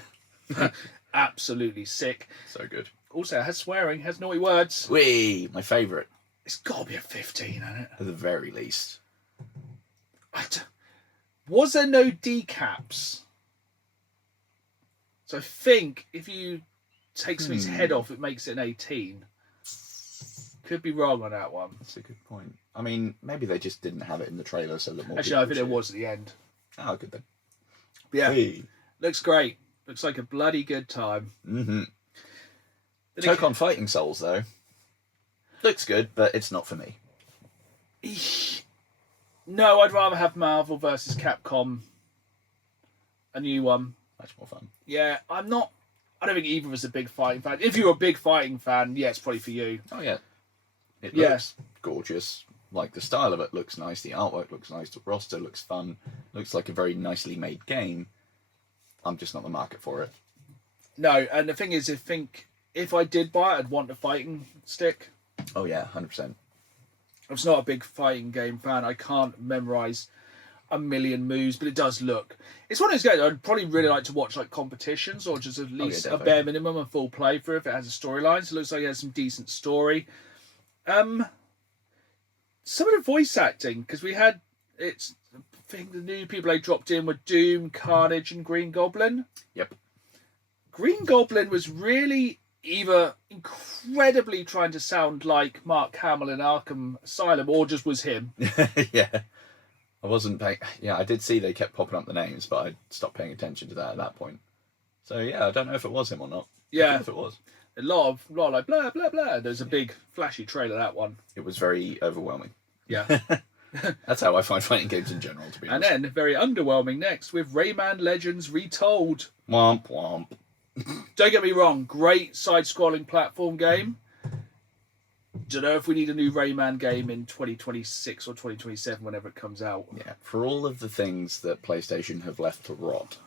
Absolutely sick. So good. Also, it has swearing, has naughty words. Whee! My favourite. It's got to be a 15, hasn't it? At the very least. Was there no decaps? So I think if you take somebody's head off, it makes it an 18. Could be wrong on that one. That's a good point. I mean, maybe they just didn't have it in the trailer so that more Actually, no, I people think would there was at the end. see it. Oh, good then. But yeah, Whee! looks great. Looks like a bloody good time. Mm-hmm. Then Toke on Fighting Souls, though. Looks good, but it's not for me. No, I'd rather have Marvel versus Capcom. A new one. Much more fun. Yeah, I don't think either of us are a big fighting fan. If you're a big fighting fan, yeah, it's probably for you. Oh, yeah. It Yeah. looks gorgeous. Like, the style of it looks nice. The artwork looks nice. The roster looks fun. Looks like a very nicely made game. I'm just not the market for it. No, and the thing is, I think if I did buy it, I'd want a fighting stick. Oh, yeah, 100%. I'm just not a big fighting game fan. I can't memorise a million moves, but it does look. It's one of those games I'd probably really like to watch, like competitions, or just at least a bare minimum a full playthrough if it has a storyline. So it looks like it has some decent story. Some of the voice acting, because I think the new people they dropped in were Doom, Carnage, and Green Goblin. Yep. Green Goblin was really either incredibly trying to sound like Mark Hamill in Arkham Asylum, or just was him. Yeah. I wasn't paying... Yeah, I did see they kept popping up the names, but I stopped paying attention to that at that point. So, yeah, I don't know if it was him or not. Yeah. If it was. A lot of like blah blah blah. There's a big flashy trailer, that one. It was very overwhelming. Yeah. That's how I find fighting games in general, to be And honest. then very underwhelming next with Rayman Legends Retold. Womp womp. Don't get me wrong, great side-scrolling platform game. Don't know if we need a new Rayman game in 2026 or 2027, whenever it comes out. Yeah, for all of the things that PlayStation have left to rot,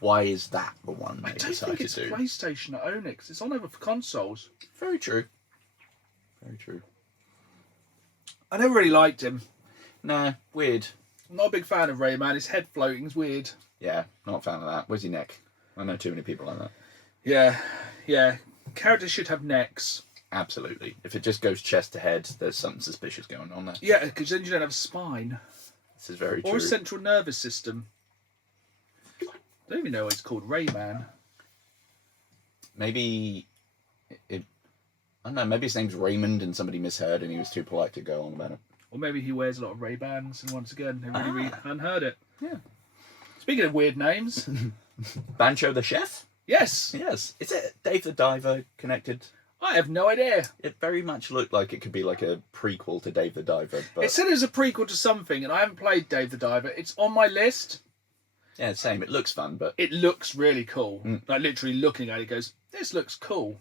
why is that the one they I don't decide think to it's do? PlayStation that own it, 'cause it's on other consoles. Very true. Very true. I never really liked him. Nah, weird. I'm not a big fan of Rayman. His head floating's weird. Yeah, not a fan of that. Where's your neck? I know too many people like that. Yeah. Characters should have necks. Absolutely. If it just goes chest to head, there's something suspicious going on there. Yeah, because then you don't have a spine. This is very true. Or a central nervous system. don't even know why it's called Rayman. Maybe I don't know. Maybe his name's Raymond, and somebody misheard, and he was too polite to go on about it. Or maybe he wears a lot of Ray-Bans, and once again, they really unheard it. Yeah. Speaking of weird names, Bancho the Chef? yes, Yes. Is it Dave the Diver connected? I have no idea. It very much looked like it could be like a prequel to Dave the Diver, but It said it was a prequel to something, and I haven't played Dave the Diver. It's on my list. yeah, same. It looks fun, but It looks really cool. Like literally looking at it, goes, this looks cool.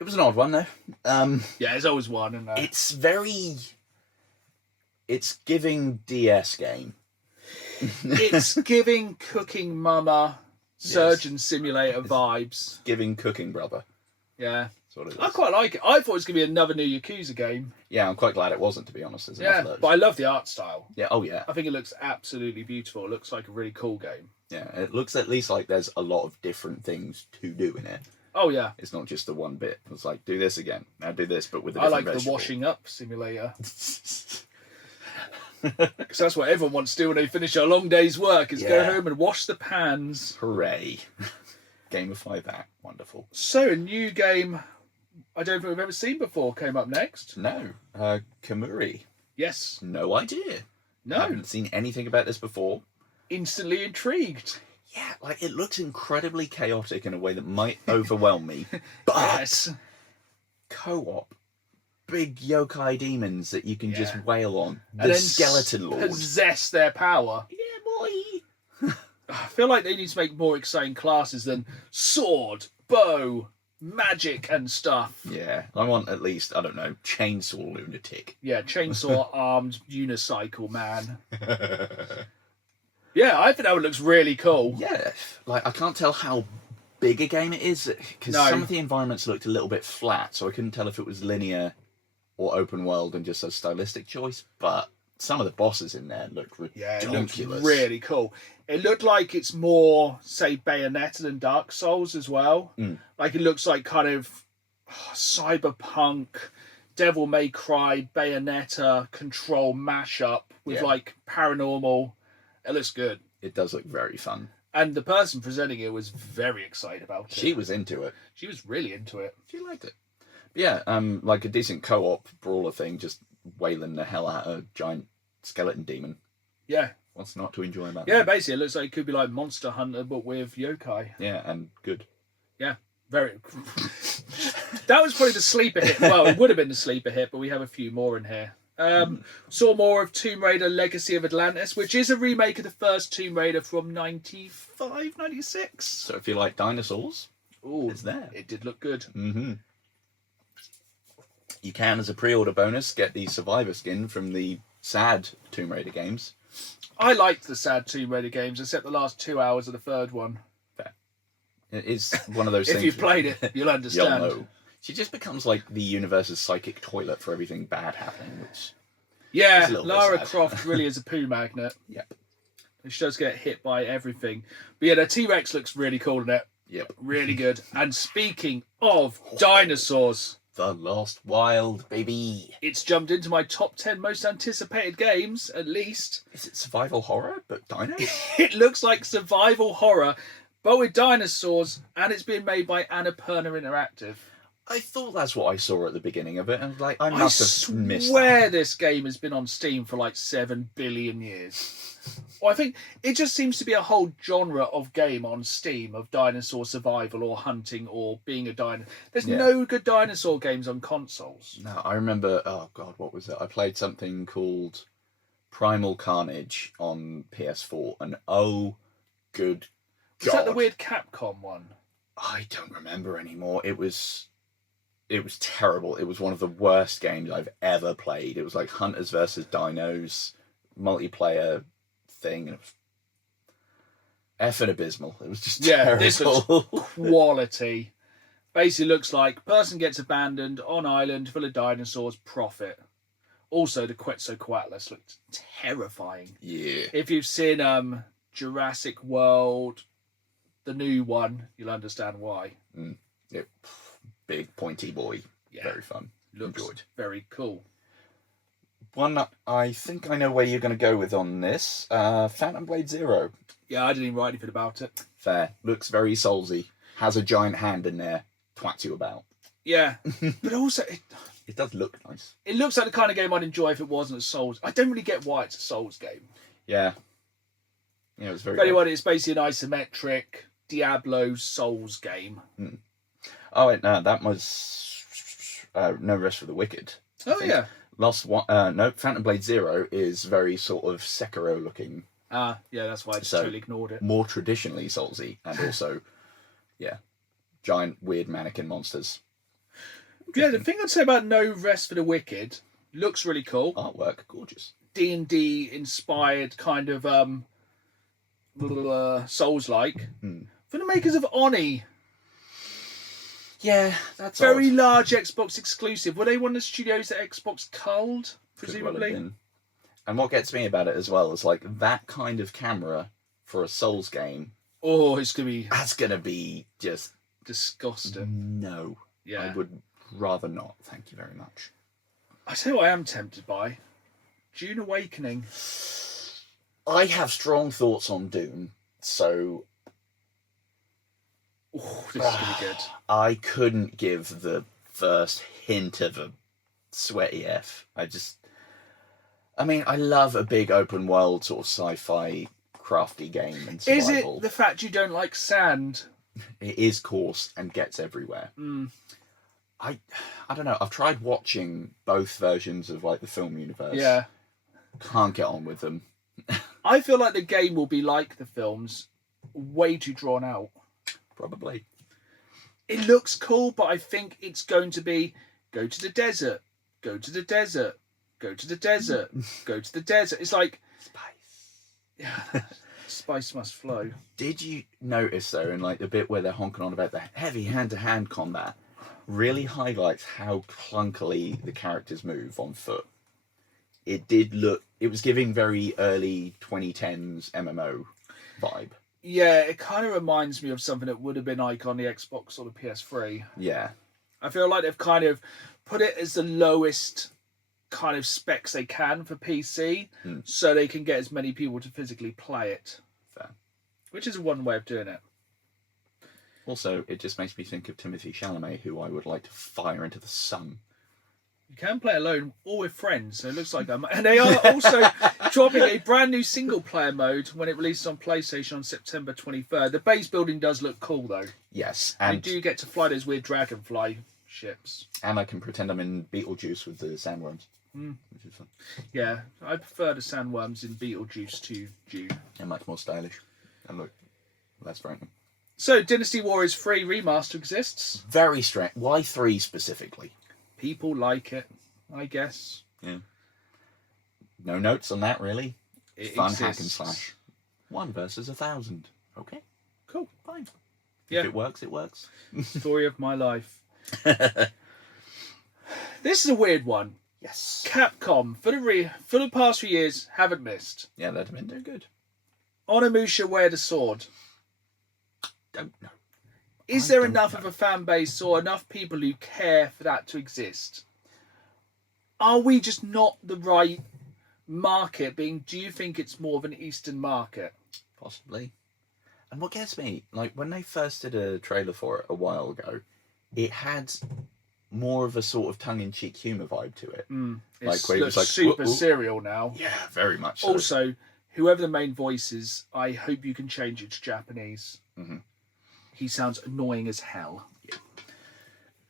it was an odd one though. Yeah, there's always one, and It's giving DS game. it's giving Cooking Mama Surgeon Simulator vibes. Giving Cooking Brother. Yeah. That's what it is. I quite like it. I thought it was going to be another new Yakuza game. Yeah, I'm quite glad it wasn't, to be honest. There's enough of Yeah, those. but I love the art style. Yeah, oh yeah. I think it looks absolutely beautiful. It looks like a really cool game. Yeah, it looks at least like there's a lot of different things to do in it. Oh, yeah. It's not just the one bit. It's like, do this again. Now do this, but with a I different like vegetable. the washing up simulator. Because that's what everyone wants to do when they finish a long day's work, is go Yeah. home and wash the pans. Hooray. Gamify that. Wonderful. So, a new game I don't think we've ever seen before came up next. No. Kamuri. Yes. No idea. No. Haven't seen anything about this before. Instantly intrigued. Yeah, like it looks incredibly chaotic in a way that might overwhelm me. But Yes. co-op, big yokai demons that you can just wail on. And The then skeleton lord. possess their power. Yeah, boy. I feel like they need to make more exciting classes than sword, bow, magic and stuff. Yeah, I want at least, I don't know, chainsaw lunatic. Yeah, chainsaw armed unicycle man. Yeah, I think that one looks really cool. Yeah, like I can't tell how big a game it is because No. some of the environments looked a little bit flat, so I couldn't tell if it was linear or open world and just a stylistic choice. But some of the bosses in there look Yeah, ridiculous. it looks really cool. It looked like it's more, say, Bayonetta than Dark Souls as well. Like it looks like kind of cyberpunk, Devil May Cry, Bayonetta, Control mashup with like paranormal. It looks good. It does look very fun. And the person presenting it was very excited about it. She was into it. She was really into it. She liked it. But yeah, like a decent co-op brawler thing, just wailing the hell out of a giant skeleton demon. Yeah. What's not to enjoy about Yeah, that? basically it looks like it could be like Monster Hunter but with yokai. Yeah, and good. Yeah, very. That was probably the sleeper hit. Well, it would have been the sleeper hit, but we have a few more in here. Saw more of Tomb Raider Legacy of Atlantis, which is a remake of the first Tomb Raider from 95, 96. So if you like dinosaurs, Ooh, it's there. It did look good. Mm-hmm. You can, as a pre-order bonus, get the Survivor skin from the sad Tomb Raider games. I liked the sad Tomb Raider games, except the last 2 hours of the third one. It is one of those If things... you've played it, you'll understand. You'll know. She just becomes like the universe's psychic toilet for everything bad happening, which... Yeah, It's a little bit Lara sad. Croft really is a poo magnet. Yep. She does get hit by everything. But yeah, the T-Rex looks really cool in it. Yep. Really good. And speaking of dinosaurs, The Lost Wild, baby. it's jumped into my top 10 most anticipated games, at least. Is it survival horror, but dinos? It looks like survival horror, but with dinosaurs, and it's been made by Annapurna Interactive. I thought that's what I saw at the beginning of it, and like I I must have missed swear that. this game has been on Steam for like 7 billion years. Well, I think it just seems to be a whole genre of game on Steam of dinosaur survival or hunting or being a dinosaur. There's no good dinosaur games on consoles. No, I remember, oh god, what was it? I played something called Primal Carnage on PS4, and oh, good god. Is that the weird Capcom one? I don't remember anymore. It was terrible. It was one of the worst games I've ever played. It was like Hunters versus Dinos, multiplayer thing. And it was effing abysmal. It was just terrible. This looks quality. Basically looks like person gets abandoned on island full of dinosaurs, profit. Also, the Quetzalcoatlus looked terrifying. Yeah. If you've seen Jurassic World, the new one, you'll understand why. Yep. Big pointy boy. Yeah. Very fun. Looks Enjoyed. very cool. One, I think I know where you're going to go with on this. Phantom Blade Zero. Yeah, I didn't even write anything about it. Fair. Looks very Soulsy. Has a giant hand in there. Twats you about. Yeah, but also It does look nice. it looks like the kind of game I'd enjoy if it wasn't a Souls. I don't really get why it's a Souls game. Yeah. Yeah, it was very For anyone, good. it's basically an isometric Diablo Souls game. Oh, wait, no, that was No Rest for the Wicked. Oh, yeah. Last one, no, Phantom Blade Zero is very sort of Sekiro looking. Ah, yeah, that's why I just So, totally ignored it. More traditionally Soulsy, and also, yeah, giant weird mannequin monsters. Yeah, the thing I'd say about No Rest for the Wicked, looks really cool. Artwork, gorgeous. D&D inspired kind of Souls-like. For the makers of Oni, Yeah, that's very odd. large Xbox exclusive. Were they one of the studios that Xbox culled, Could well have presumably? been. And what gets me about it as well is like that kind of camera for a Souls game. Oh, it's going to be That's gonna be just disgusting. no. Yeah. I would rather not. Thank you very much. I tell you what I am tempted by. Dune Awakening. I have strong thoughts on Dune, so Oh, this is going to be good. I couldn't give the first hint of a sweaty F. I mean, I love a big open world sort of sci-fi crafty game and Is survival. it the fact you don't like sand? It is coarse and gets everywhere. I don't know. I've tried watching both versions of like the film universe. Yeah. Can't get on with them. I feel like the game will be like the films, way too drawn out. Probably. It looks cool, but I think it's going to be go to the desert, go to the desert, go to the desert, go to the desert. It's like Spice. yeah, spice must flow. Did you notice though, in like the bit where they're honking on about the heavy hand-to-hand combat, really highlights how clunkily the characters move on foot. It was giving very early 2010s MMO vibe. Yeah, it kind of reminds me of something that would have been like on the Xbox or the PS3. Yeah. I feel like they've kind of put it as the lowest kind of specs they can for PC, so they can get as many people to physically play it. Fair. Which is one way of doing it. Also, it just makes me think of Timothée Chalamet, who I would like to fire into the sun. You can play alone or with friends, so it looks like that. And they are also dropping a brand new single-player mode when it releases on PlayStation on September 23rd. The base building does look cool, though. Yes, You and do get to fly those weird dragonfly ships. I can pretend I'm in Beetlejuice with the sandworms, which is fun. Yeah, I prefer the sandworms in Beetlejuice to Dune. And much more stylish. And look, less frightening. So, Dynasty Warriors 3 Remaster exists. Very strange. Why 3 specifically? People like it, I guess. Yeah. No notes on that, really. It Fun exists. hack and slash. 1 versus 1,000. Okay, Cool. fine. Yeah. If it works, it works. Story of my life. This is a weird one. Yes. Capcom, for the past few years, haven't missed. Yeah, that'd have been doing good. Onimusha Wear the Sword. Don't know. Is I there don't enough know. of a fan base or enough people who care for that to exist? Are we just not the right market? Do you think it's more of an Eastern market? Possibly. And what gets me, like when they first did a trailer for it a while ago, it had more of a sort of tongue-in-cheek humour vibe to it. It Like, where he was looks like, super "Ooh, ooh." serial now. Yeah, very much so. Also, whoever the main voice is, I hope you can change it to Japanese. Mhm. He sounds annoying as hell.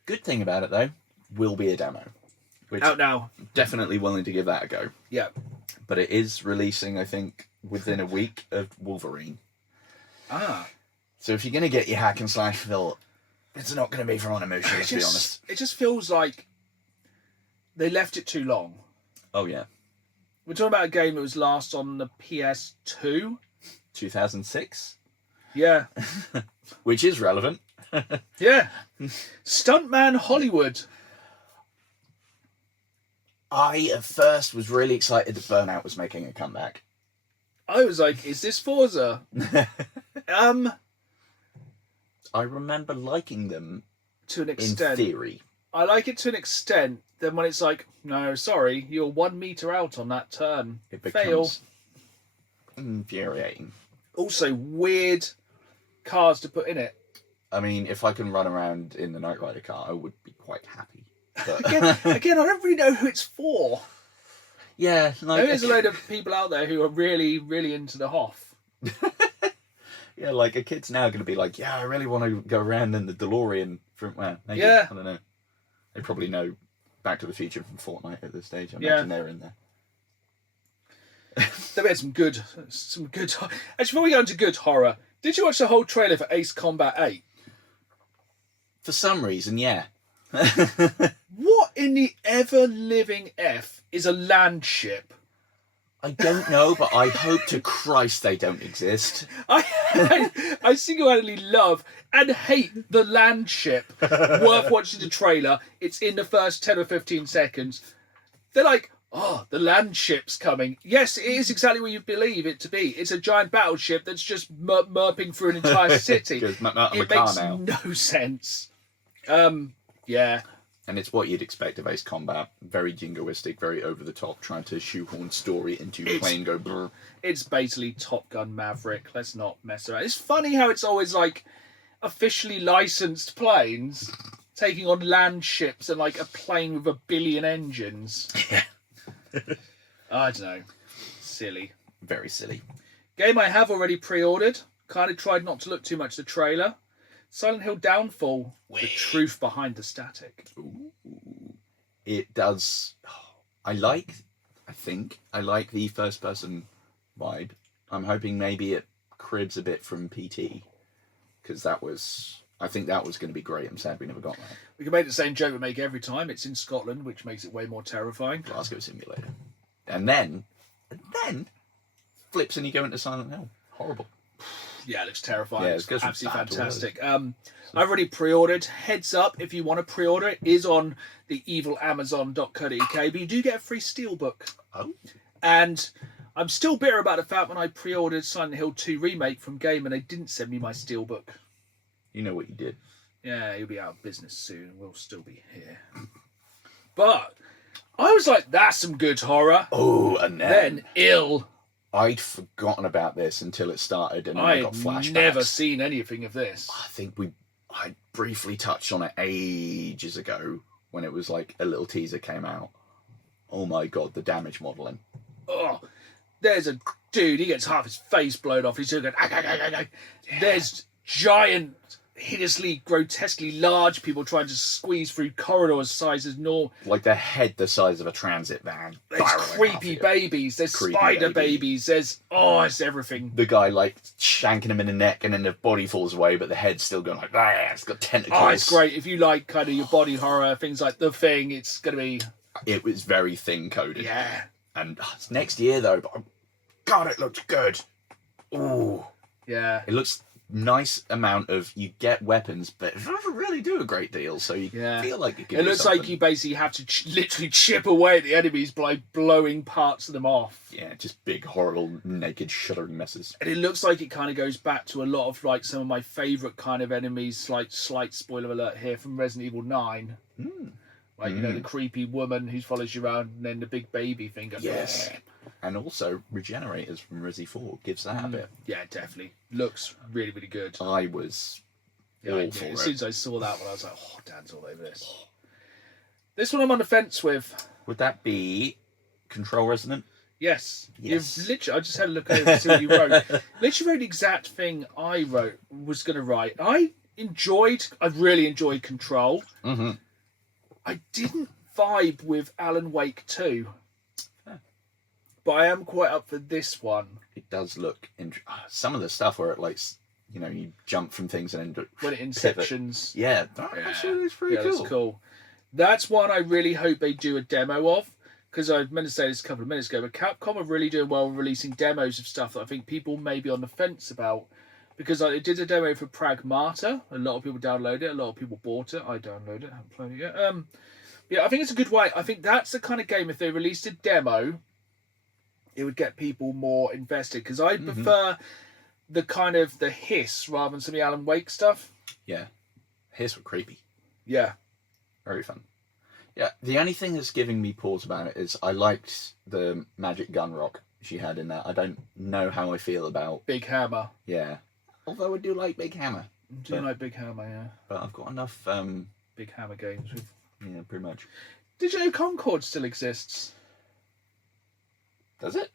Good thing about it, though, will be a demo. Which Out now. definitely willing to give that a go. Yeah. But it is releasing, I think, within a week of Wolverine. Ah. So if you're going to get your hack and slash fill, it's not going to be from Onimusha, let's be honest. It just feels like they left it too long. Oh, yeah. We're talking about a game that was last on the PS2. 2006, Yeah. which is relevant. Yeah. Stuntman Hollywood. I, at first, was really excited that Burnout was making a comeback. I was like, is this Forza? I remember liking them To an in extent. theory. I like it to an extent. Then when it's like, no, sorry, you're 1 meter out on that turn. It Fail. becomes infuriating. Also, weird cars to put in it. I mean, if I can run around in the Knight Rider car, I would be quite happy. But Again, I don't really know who it's for. yeah, like There's a load of people out there who are really, really into the Hoff. yeah, like a kid's now going to be like, yeah, I really want to go around in the DeLorean from maybe, Yeah. I don't know. They probably know Back to the Future from Fortnite at this stage. I Yeah. imagine they're in there. They've had some good. Actually, before we go into good horror, did you watch the whole trailer for Ace Combat 8? For some reason, yeah. What in the ever-living F is a land ship? I don't know, but I hope to Christ they don't exist. I single-handedly love and hate the land ship. Worth watching the trailer. It's in the first 10 or 15 seconds. They're like, oh, the land ship's coming. Yes, it is exactly what you believe it to be. It's a giant battleship that's just merping through an entire city. It It makes no sense. Yeah. And it's what you'd expect of Ace Combat. Very jingoistic, very over the top, trying to shoehorn story into plain go brr. It's basically Top Gun Maverick. Let's not mess around. It's funny how it's always like officially licensed planes taking on land ships and like a plane with 1 billion engines. Yeah. I don't know. Silly. Very silly. Game I have already pre-ordered. Kind of tried not to look too much at the trailer. Silent Hill Downfall. The truth behind the static. Ooh. It does. I like the first person vibe. I'm hoping maybe it cribs a bit from PT. Because I think that was going to be great. I'm sad we never got that. We can make the same joke we make every time. It's in Scotland, which makes it way more terrifying. Glasgow Simulator. And then flips and you go into Silent Hill. Horrible. Yeah, it looks terrifying. Yeah, it's it goes from absolutely bad to fantastic. I've already pre-ordered. Heads up, if you want to pre-order it, is on the evilamazon.co.uk, but you do get a free steelbook. Oh. And I'm still bitter about the fact when I pre-ordered Silent Hill 2 Remake from Game and they didn't send me my steelbook. You know what you did. Yeah, he'll be out of business soon. We'll still be here. But I was like, that's some good horror. Oh, and Then ill. I'd forgotten about this until it started, and I got flashbacks. I've never seen anything of this. I think I briefly touched on it ages ago when it was like a little teaser came out. Oh my god, the damage modelling. Oh, there's a dude, he gets half his face blown off. He's still going, yeah. There's giant, hideously, grotesquely large people trying to squeeze through corridors sizes normal. Like their head the size of a transit van. There's creepy babies. There's Creepy spider baby. babies. There's, it's everything. The guy like shanking him in the neck and then the body falls away, but the head's still going like, it's got tentacles. Oh, it's great. If you like kind of your body horror, things like The Thing, it's going to be... It was very thin coded. Yeah. And it's next year though, but God, it looks good. Ooh. Yeah. It looks nice amount of, you get weapons, but it doesn't really do a great deal, so you feel like it can It looks like you basically have to literally chip away at the enemies by blowing parts of them off. Yeah, just big, horrible, naked, shuddering messes. And it looks like it kind of goes back to a lot of like some of my favourite kind of enemies, like slight spoiler alert here from Resident Evil 9. Like, you know, the creepy woman who follows you around and then the big baby thing goes, yes. And also, Regenerators from Resi 4 gives that a bit. Yeah, definitely. Looks really, really good. I was all for as it. soon as I saw that one, I was like, oh, Dan's all over this. This one I'm on the fence with. Would that be Control Resonant? Yes. Yes. You've literally, I just had a look over to see what you wrote. Literally wrote the exact thing I was going to write. I really enjoyed Control. Mm-hmm. I didn't vibe with Alan Wake 2. But I am quite up for this one. It does look... some of the stuff where it like, you know, you jump from things and then... When it in sections. Yeah. Actually, it's pretty cool. That's cool. That's one I really hope they do a demo of. Because I meant to say this a couple of minutes ago, but Capcom are really doing well releasing demos of stuff that I think people may be on the fence about. Because I did a demo for Pragmata. A lot of people downloaded it. A lot of people bought it. I downloaded it. I haven't played it yet. Yeah, I think it's a good way. I think that's the kind of game, if they released a demo, it would get people more invested. Because I prefer the kind of the hiss rather than some of the Alan Wake stuff. Yeah. Hiss were creepy. Yeah. Very fun. Yeah, the only thing that's giving me pause about it is I liked the magic gun rock she had in that. I don't know how I feel about... Big Hammer. Yeah. Although I do like Big Hammer. Do you like Big Hammer, yeah? But I've got enough... Big Hammer games with... Yeah, pretty much. Did you know Concord still exists? Does it?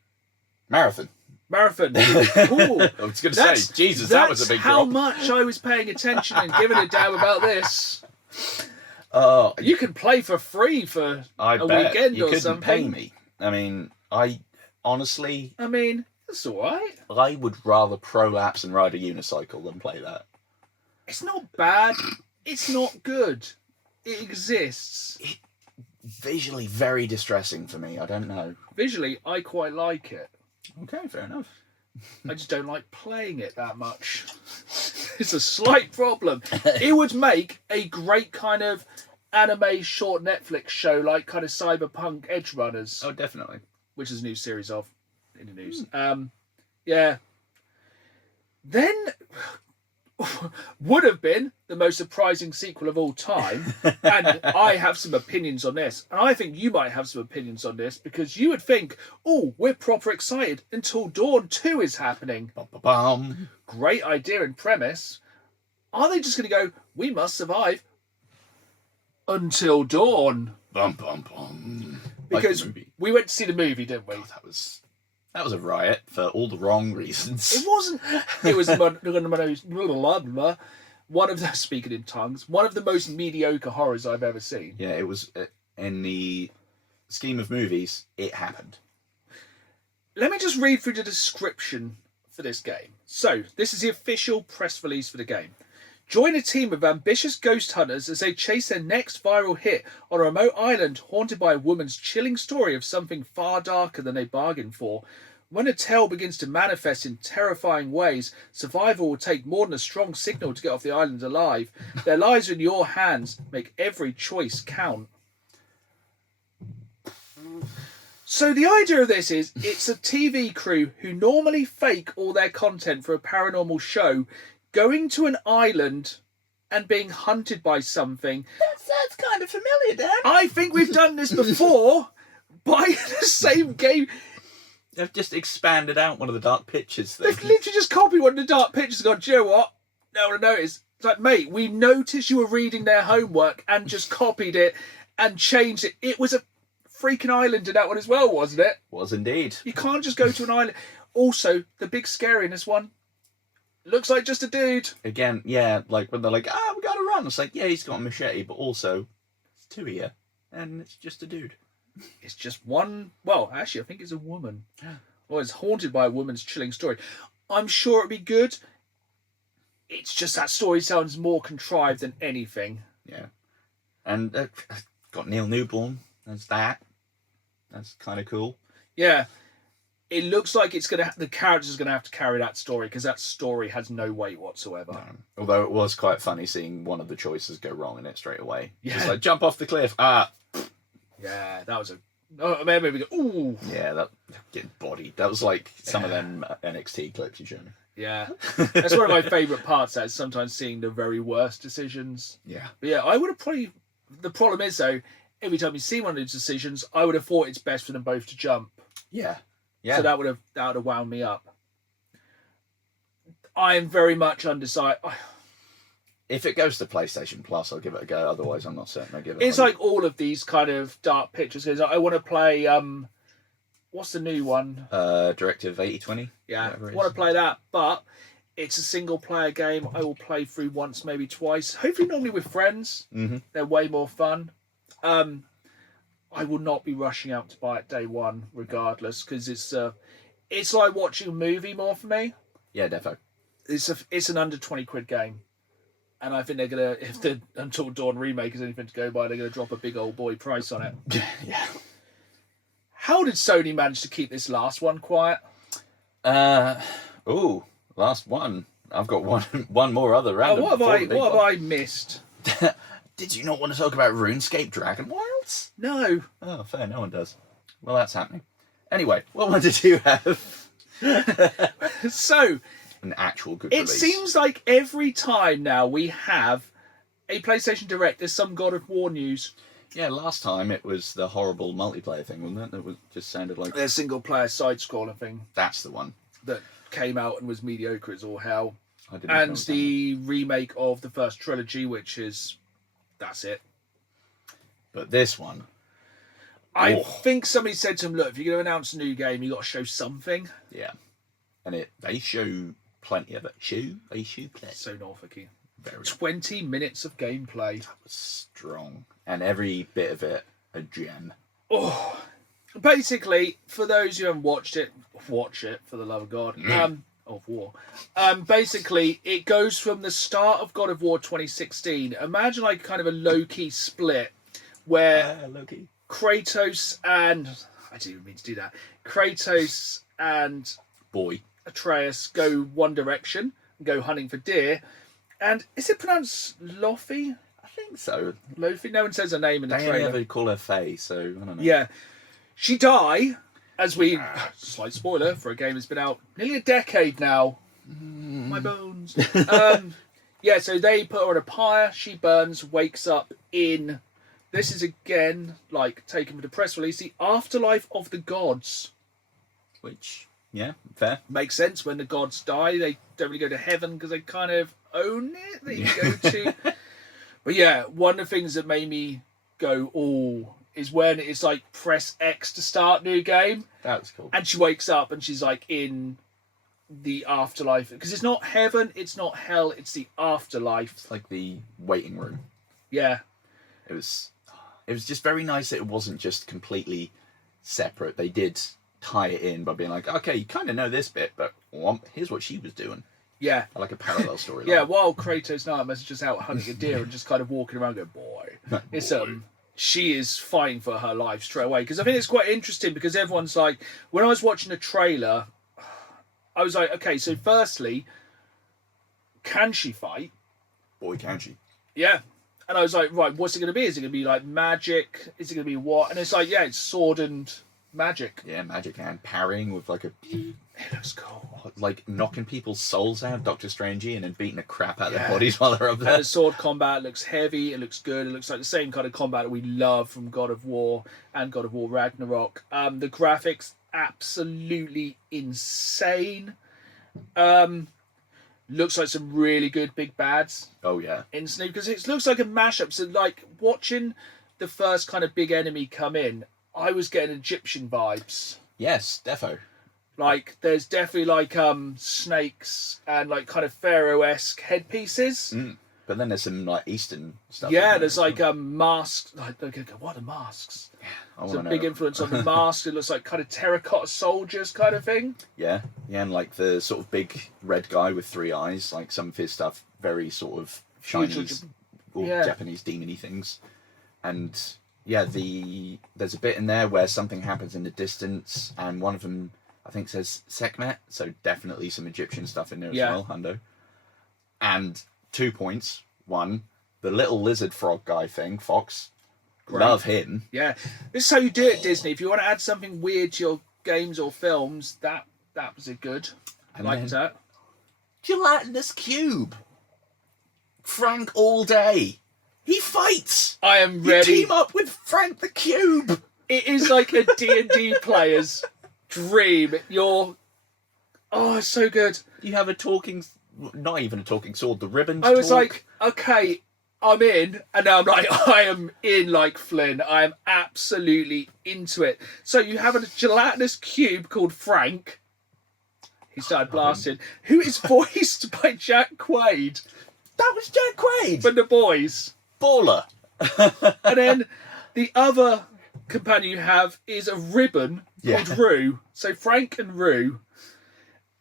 Marathon. Ooh, I was going to say, Jesus, that was a big That's how drop. much I was paying attention and giving a damn about this. Oh, You can play for free for I a bet weekend you or couldn't something. pay me. I mean, honestly, I mean, it's alright. I would rather prolapse and ride a unicycle than play that. It's not bad. It's not good. It exists. Visually very distressing for me. I don't know. Visually, I quite like it. Okay, fair enough. I just don't like playing it that much. It's a slight problem. It would make a great kind of anime short Netflix show like kind of Cyberpunk Edge Runners, Oh, definitely. which is a new series of in the news. Yeah. Then would have been the most surprising sequel of all time. And I have some opinions on this. And I think you might have some opinions on this because you would think, oh, we're proper excited until Dawn 2 is happening. Bum. Great idea and premise. Are they just going to go, we must survive until dawn? Bum, bum, bum. Because Like the movie. we went to see the movie, didn't we? Oh, that was a riot for all the wrong reasons. It wasn't. It was one of the, speaking in tongues, one of the most mediocre horrors I've ever seen. Yeah, it was, in the scheme of movies, it happened. Let me just read through the description for this game. So, this is the official press release for the game. Join a team of ambitious ghost hunters as they chase their next viral hit on a remote island haunted by a woman's chilling story of something far darker than they bargained for. When a tale begins to manifest in terrifying ways, survival will take more than a strong signal to get off the island alive. Their lives are in your hands. Make every choice count. So the idea of this is it's a TV crew who normally fake all their content for a paranormal show, going to an island and being hunted by something. That's kind of familiar, Dan. I think we've done this before by the same game. They've just expanded out one of the dark pictures They've things. literally just copied one of the dark pictures and gone, do you know what? No one noticed. It's like, mate, we noticed you were reading their homework and just copied it and changed it. It was a freaking island in that one as well, wasn't it? Was indeed. You can't just go to an island. Also, the big scary in this one looks like just a dude. Again, yeah, like when they're like, we gotta run. It's like, yeah, he's got a machete, but also, it's two of you, and it's just a dude. It's just one. Well, actually, I think it's a woman. Well, it's haunted by a woman's chilling story. I'm sure it'd be good. It's just that story sounds more contrived than anything. Yeah. And got Neil Newborn. There's that. That's kind of cool. Yeah. It looks like it's gonna. The character's gonna have to carry that story because that story has no weight whatsoever. No. Although it was quite funny seeing one of the choices go wrong in it straight away. Yeah. Just like, jump off the cliff. Yeah, that was a. Oh, maybe we go. Ooh. Yeah, that getting bodied. That was like some of them NXT clips you showed me. Yeah, that's one of my favourite parts. That is sometimes seeing the very worst decisions. Yeah. But yeah, I would have probably. The problem is though, every time you see one of those decisions, I would have thought it's best for them both to jump. Yeah. Yeah. So that would have wound me up. I am very much undecided. If it goes to PlayStation Plus, I'll give it a go. Otherwise, I'm not certain I'll give it. It's like all of these kind of dark pictures. Because I want to play. What's the new one? Directive 8020. Yeah, I want to play that, but it's a single player game. I will play through once, maybe twice. Hopefully, normally with friends. Mm-hmm. They're way more fun. I will not be rushing out to buy it day one, regardless, because it's like watching a movie more for me. Yeah, defo. It's an under 20 quid game, and I think they're gonna, if the Until Dawn remake is anything to go by, they're gonna drop a big old boy price on it. Yeah. How did Sony manage to keep this last one quiet? Last one. I've got one more other random. What have I missed? Did you not want to talk about RuneScape Dragon Wilds? No. Oh, fair. No one does. Well, that's happening. Anyway, what one did you have? So, An actual good it release. seems like every time now we have a PlayStation Direct, there's some God of War news. Yeah, last time it was the horrible multiplayer thing, wasn't it? That was just sounded like... There's single-player side-scroller thing. That's the one. That came out and was mediocre as all hell. I didn't And know the remake of the first trilogy, which is... That's it. But this one... I think somebody said to him, look, if you're going to announce a new game, you got to show something. Yeah. And they show plenty of it. They show plenty. So Norfolky. Very 20 minutes of gameplay. That was strong. And every bit of it, a gem. Oh, basically, for those who haven't watched it, watch it, for the love of God. Of War. Basically, it goes from the start of God of War 2016. Imagine like kind of a low-key split where... low-key. Kratos and... I didn't even mean to do that. Kratos and... Boy. Atreus go one direction and go hunting for deer. And is it pronounced Lofi? I think so. Lofi? No one says her name in the They trailer. never call her Faye, so I don't know. Yeah. She die, as we... Slight spoiler for a game that's been out nearly a decade now. My bones. Yeah, so they put her on a pyre. She burns, wakes up in... This is again, like, taken with the press release, the afterlife of the gods. Which, yeah, fair. Makes sense. When the gods die, they don't really go to heaven because they kind of own it. They go to... But yeah, one of the things that made me go, oh, is when it's like, press X to start new game. That was cool. And she wakes up and she's like in the afterlife. Because it's not heaven, it's not hell, it's the afterlife. It's like the waiting room. Yeah. It was just very nice that it wasn't just completely separate. They did tie it in by being like, okay, you kind of know this bit, but here's what she was doing. Yeah. I like a parallel story. Yeah, while Kratos Knight is just out hunting a deer and just kind of walking around going, boy. It's she is fighting for her life straight away. Because I think it's quite interesting because everyone's like, when I was watching the trailer, I was like, okay, so firstly, can she fight? Boy, can she. Yeah. And I was like, right, what's it going to be? Is it going to be like magic? Is it going to be what? And it's like, yeah, it's sword and magic. Yeah, magic and parrying with like a... It looks cool. Like knocking people's souls out, Doctor Strangey, and then beating the crap out of their bodies while they're up there. And the sword combat looks heavy, it looks good, it looks like the same kind of combat that we love from God of War and God of War Ragnarok. The graphics, absolutely insane. Looks like some really good big bads. Oh, yeah. Instantly, because it looks like a mashup. So, like, watching the first kind of big enemy come in, I was getting Egyptian vibes. Yes, defo. Like, there's definitely, like, snakes and, like, kind of Pharaoh-esque headpieces. But then there's some, like, Eastern stuff. Yeah, there's, like, masks. Like, what are masks? Yeah, There's a big influence on the mask. It looks like kind of terracotta soldiers kind of thing. Yeah, and, like, the sort of big red guy with 3 eyes. Like, some of his stuff, very sort of Chinese or Japanese demon-y things. And, yeah, there's a bit in there where something happens in the distance, and one of them... I think it says Sekhmet, so definitely some Egyptian stuff in there as well, Hundo. And 2 points. 1, the little lizard frog guy thing, Fox. Great. Love him. Yeah. This is how you do it, Disney. If you want to add something weird to your games or films, that was a good. I liked that. Gelatinous cube. Frank all day. He fights. I am ready. You team up with Frank the Cube. It is like a D&D player's dream. It's so good. You have not even a talking sword, the ribbons I was like, okay, I'm in, and now I'm like, I am in like Flynn. I am absolutely into it. So you have a gelatinous cube called Frank. He started blasting. Who is voiced by Jack Quaid. That was Jack Quaid. From The Boys. Baller. And then the other companion you have is a ribbon called Rue. So Frank and Rue.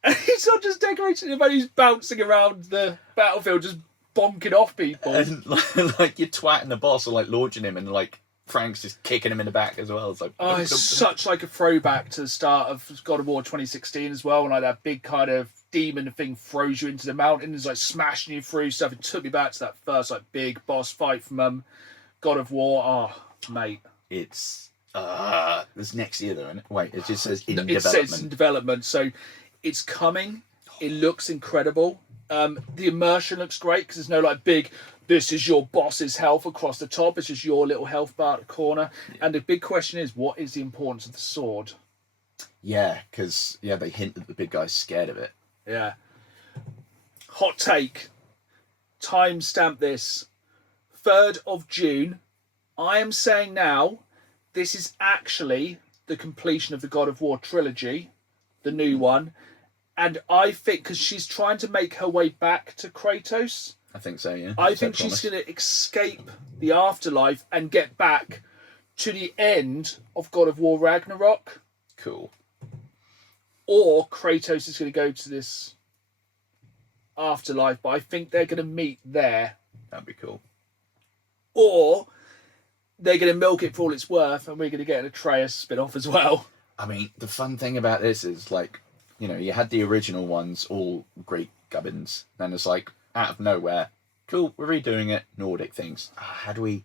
And he's not just decorating him, but he's bouncing around the battlefield, just bonking off people. And like you're twatting the boss or like launching him, and like Frank's just kicking him in the back as well. It's like it's such like a throwback to the start of God of War 2016 as well, when like that big kind of demon thing throws you into the mountains, like smashing you through stuff. It took me back to that first like big boss fight from God of War. Oh, mate. It's this next year though, isn't it? Wait, it just says in development. It says in development, so it's coming. It looks incredible. The immersion looks great because there's no like big, this is your boss's health across the top. It's just your little health bar at the corner. Yeah. And the big question is, what is the importance of the sword? Yeah, because they hint that the big guy's scared of it. Yeah. Hot take. Timestamp this. 3rd of June. I am saying now, this is actually the completion of the God of War trilogy, the new one. And I think, because she's trying to make her way back to Kratos. I think so, yeah. I think she's going to escape the afterlife and get back to the end of God of War Ragnarok. Cool. Or Kratos is going to go to this afterlife, but I think they're going to meet there. That'd be cool. Or they're going to milk it for all it's worth, and we're going to get an Atreus spin-off as well. I mean, the fun thing about this is, like, you had the original ones, all great gubbins. Then it's like, out of nowhere, cool, we're redoing it, Nordic things. How do we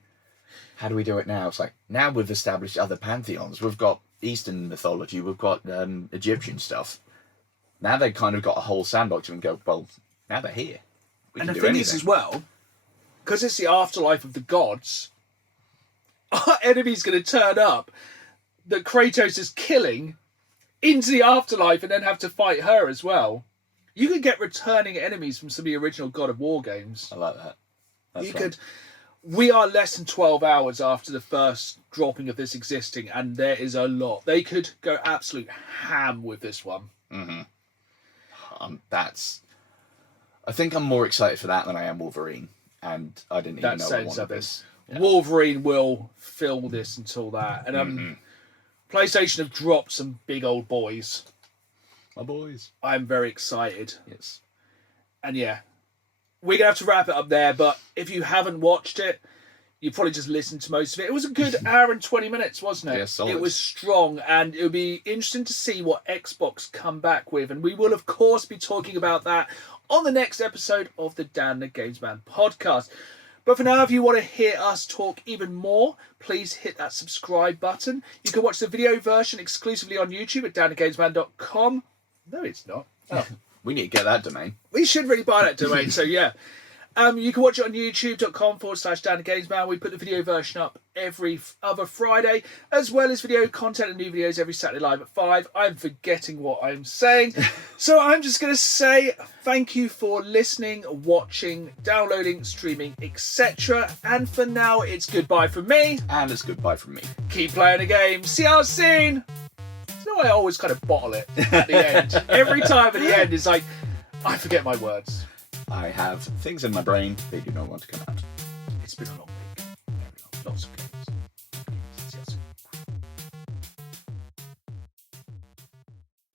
do it now? It's like, now we've established other pantheons. We've got Eastern mythology, we've got Egyptian stuff. Now they've kind of got a whole sandbox and go, well, now they're here. And the thing is as well, because it's the afterlife of the gods, our enemy's going to turn up that Kratos is killing into the afterlife and then have to fight her as well. You could get returning enemies from some of the original God of War games. I like that. That's you fun. could. We are less than 12 hours after the first dropping of this existing, and there is a lot. They could go absolute ham with this one. Mm-hmm. I think I'm more excited for that than I am Wolverine, and I didn't even know I wanted this. Yeah. Wolverine will fill this until that, and PlayStation have dropped some big old boys. My boys. I'm very excited. Yes. And yeah, we're going to have to wrap it up there, but if you haven't watched it, you probably just listened to most of it. It was a good hour and 20 minutes, wasn't it? Yeah, solid. It was strong, and it'll be interesting to see what Xbox come back with, and we will, of course, be talking about that on the next episode of the Dan the Games Man podcast. But for now, if you want to hear us talk even more, please hit that subscribe button. You can watch the video version exclusively on YouTube at danthegamesman.com. No, it's not. Oh. We need to get that domain. We should really buy that domain, so yeah. You can watch it on youtube.com/DanTheGamesMan. We put the video version up every other Friday, as well as video content and new videos every Saturday live at 5. I'm forgetting what I'm saying. So I'm just going to say thank you for listening, watching, downloading, streaming, etc. And for now, it's goodbye from me. And it's goodbye from me. Keep playing the game. See you soon. You know, I always kind of bottle it at the end. Every time at the end, it's like, I forget my words. I have things in my brain, they do not want to come out. It's been a long week. Lots of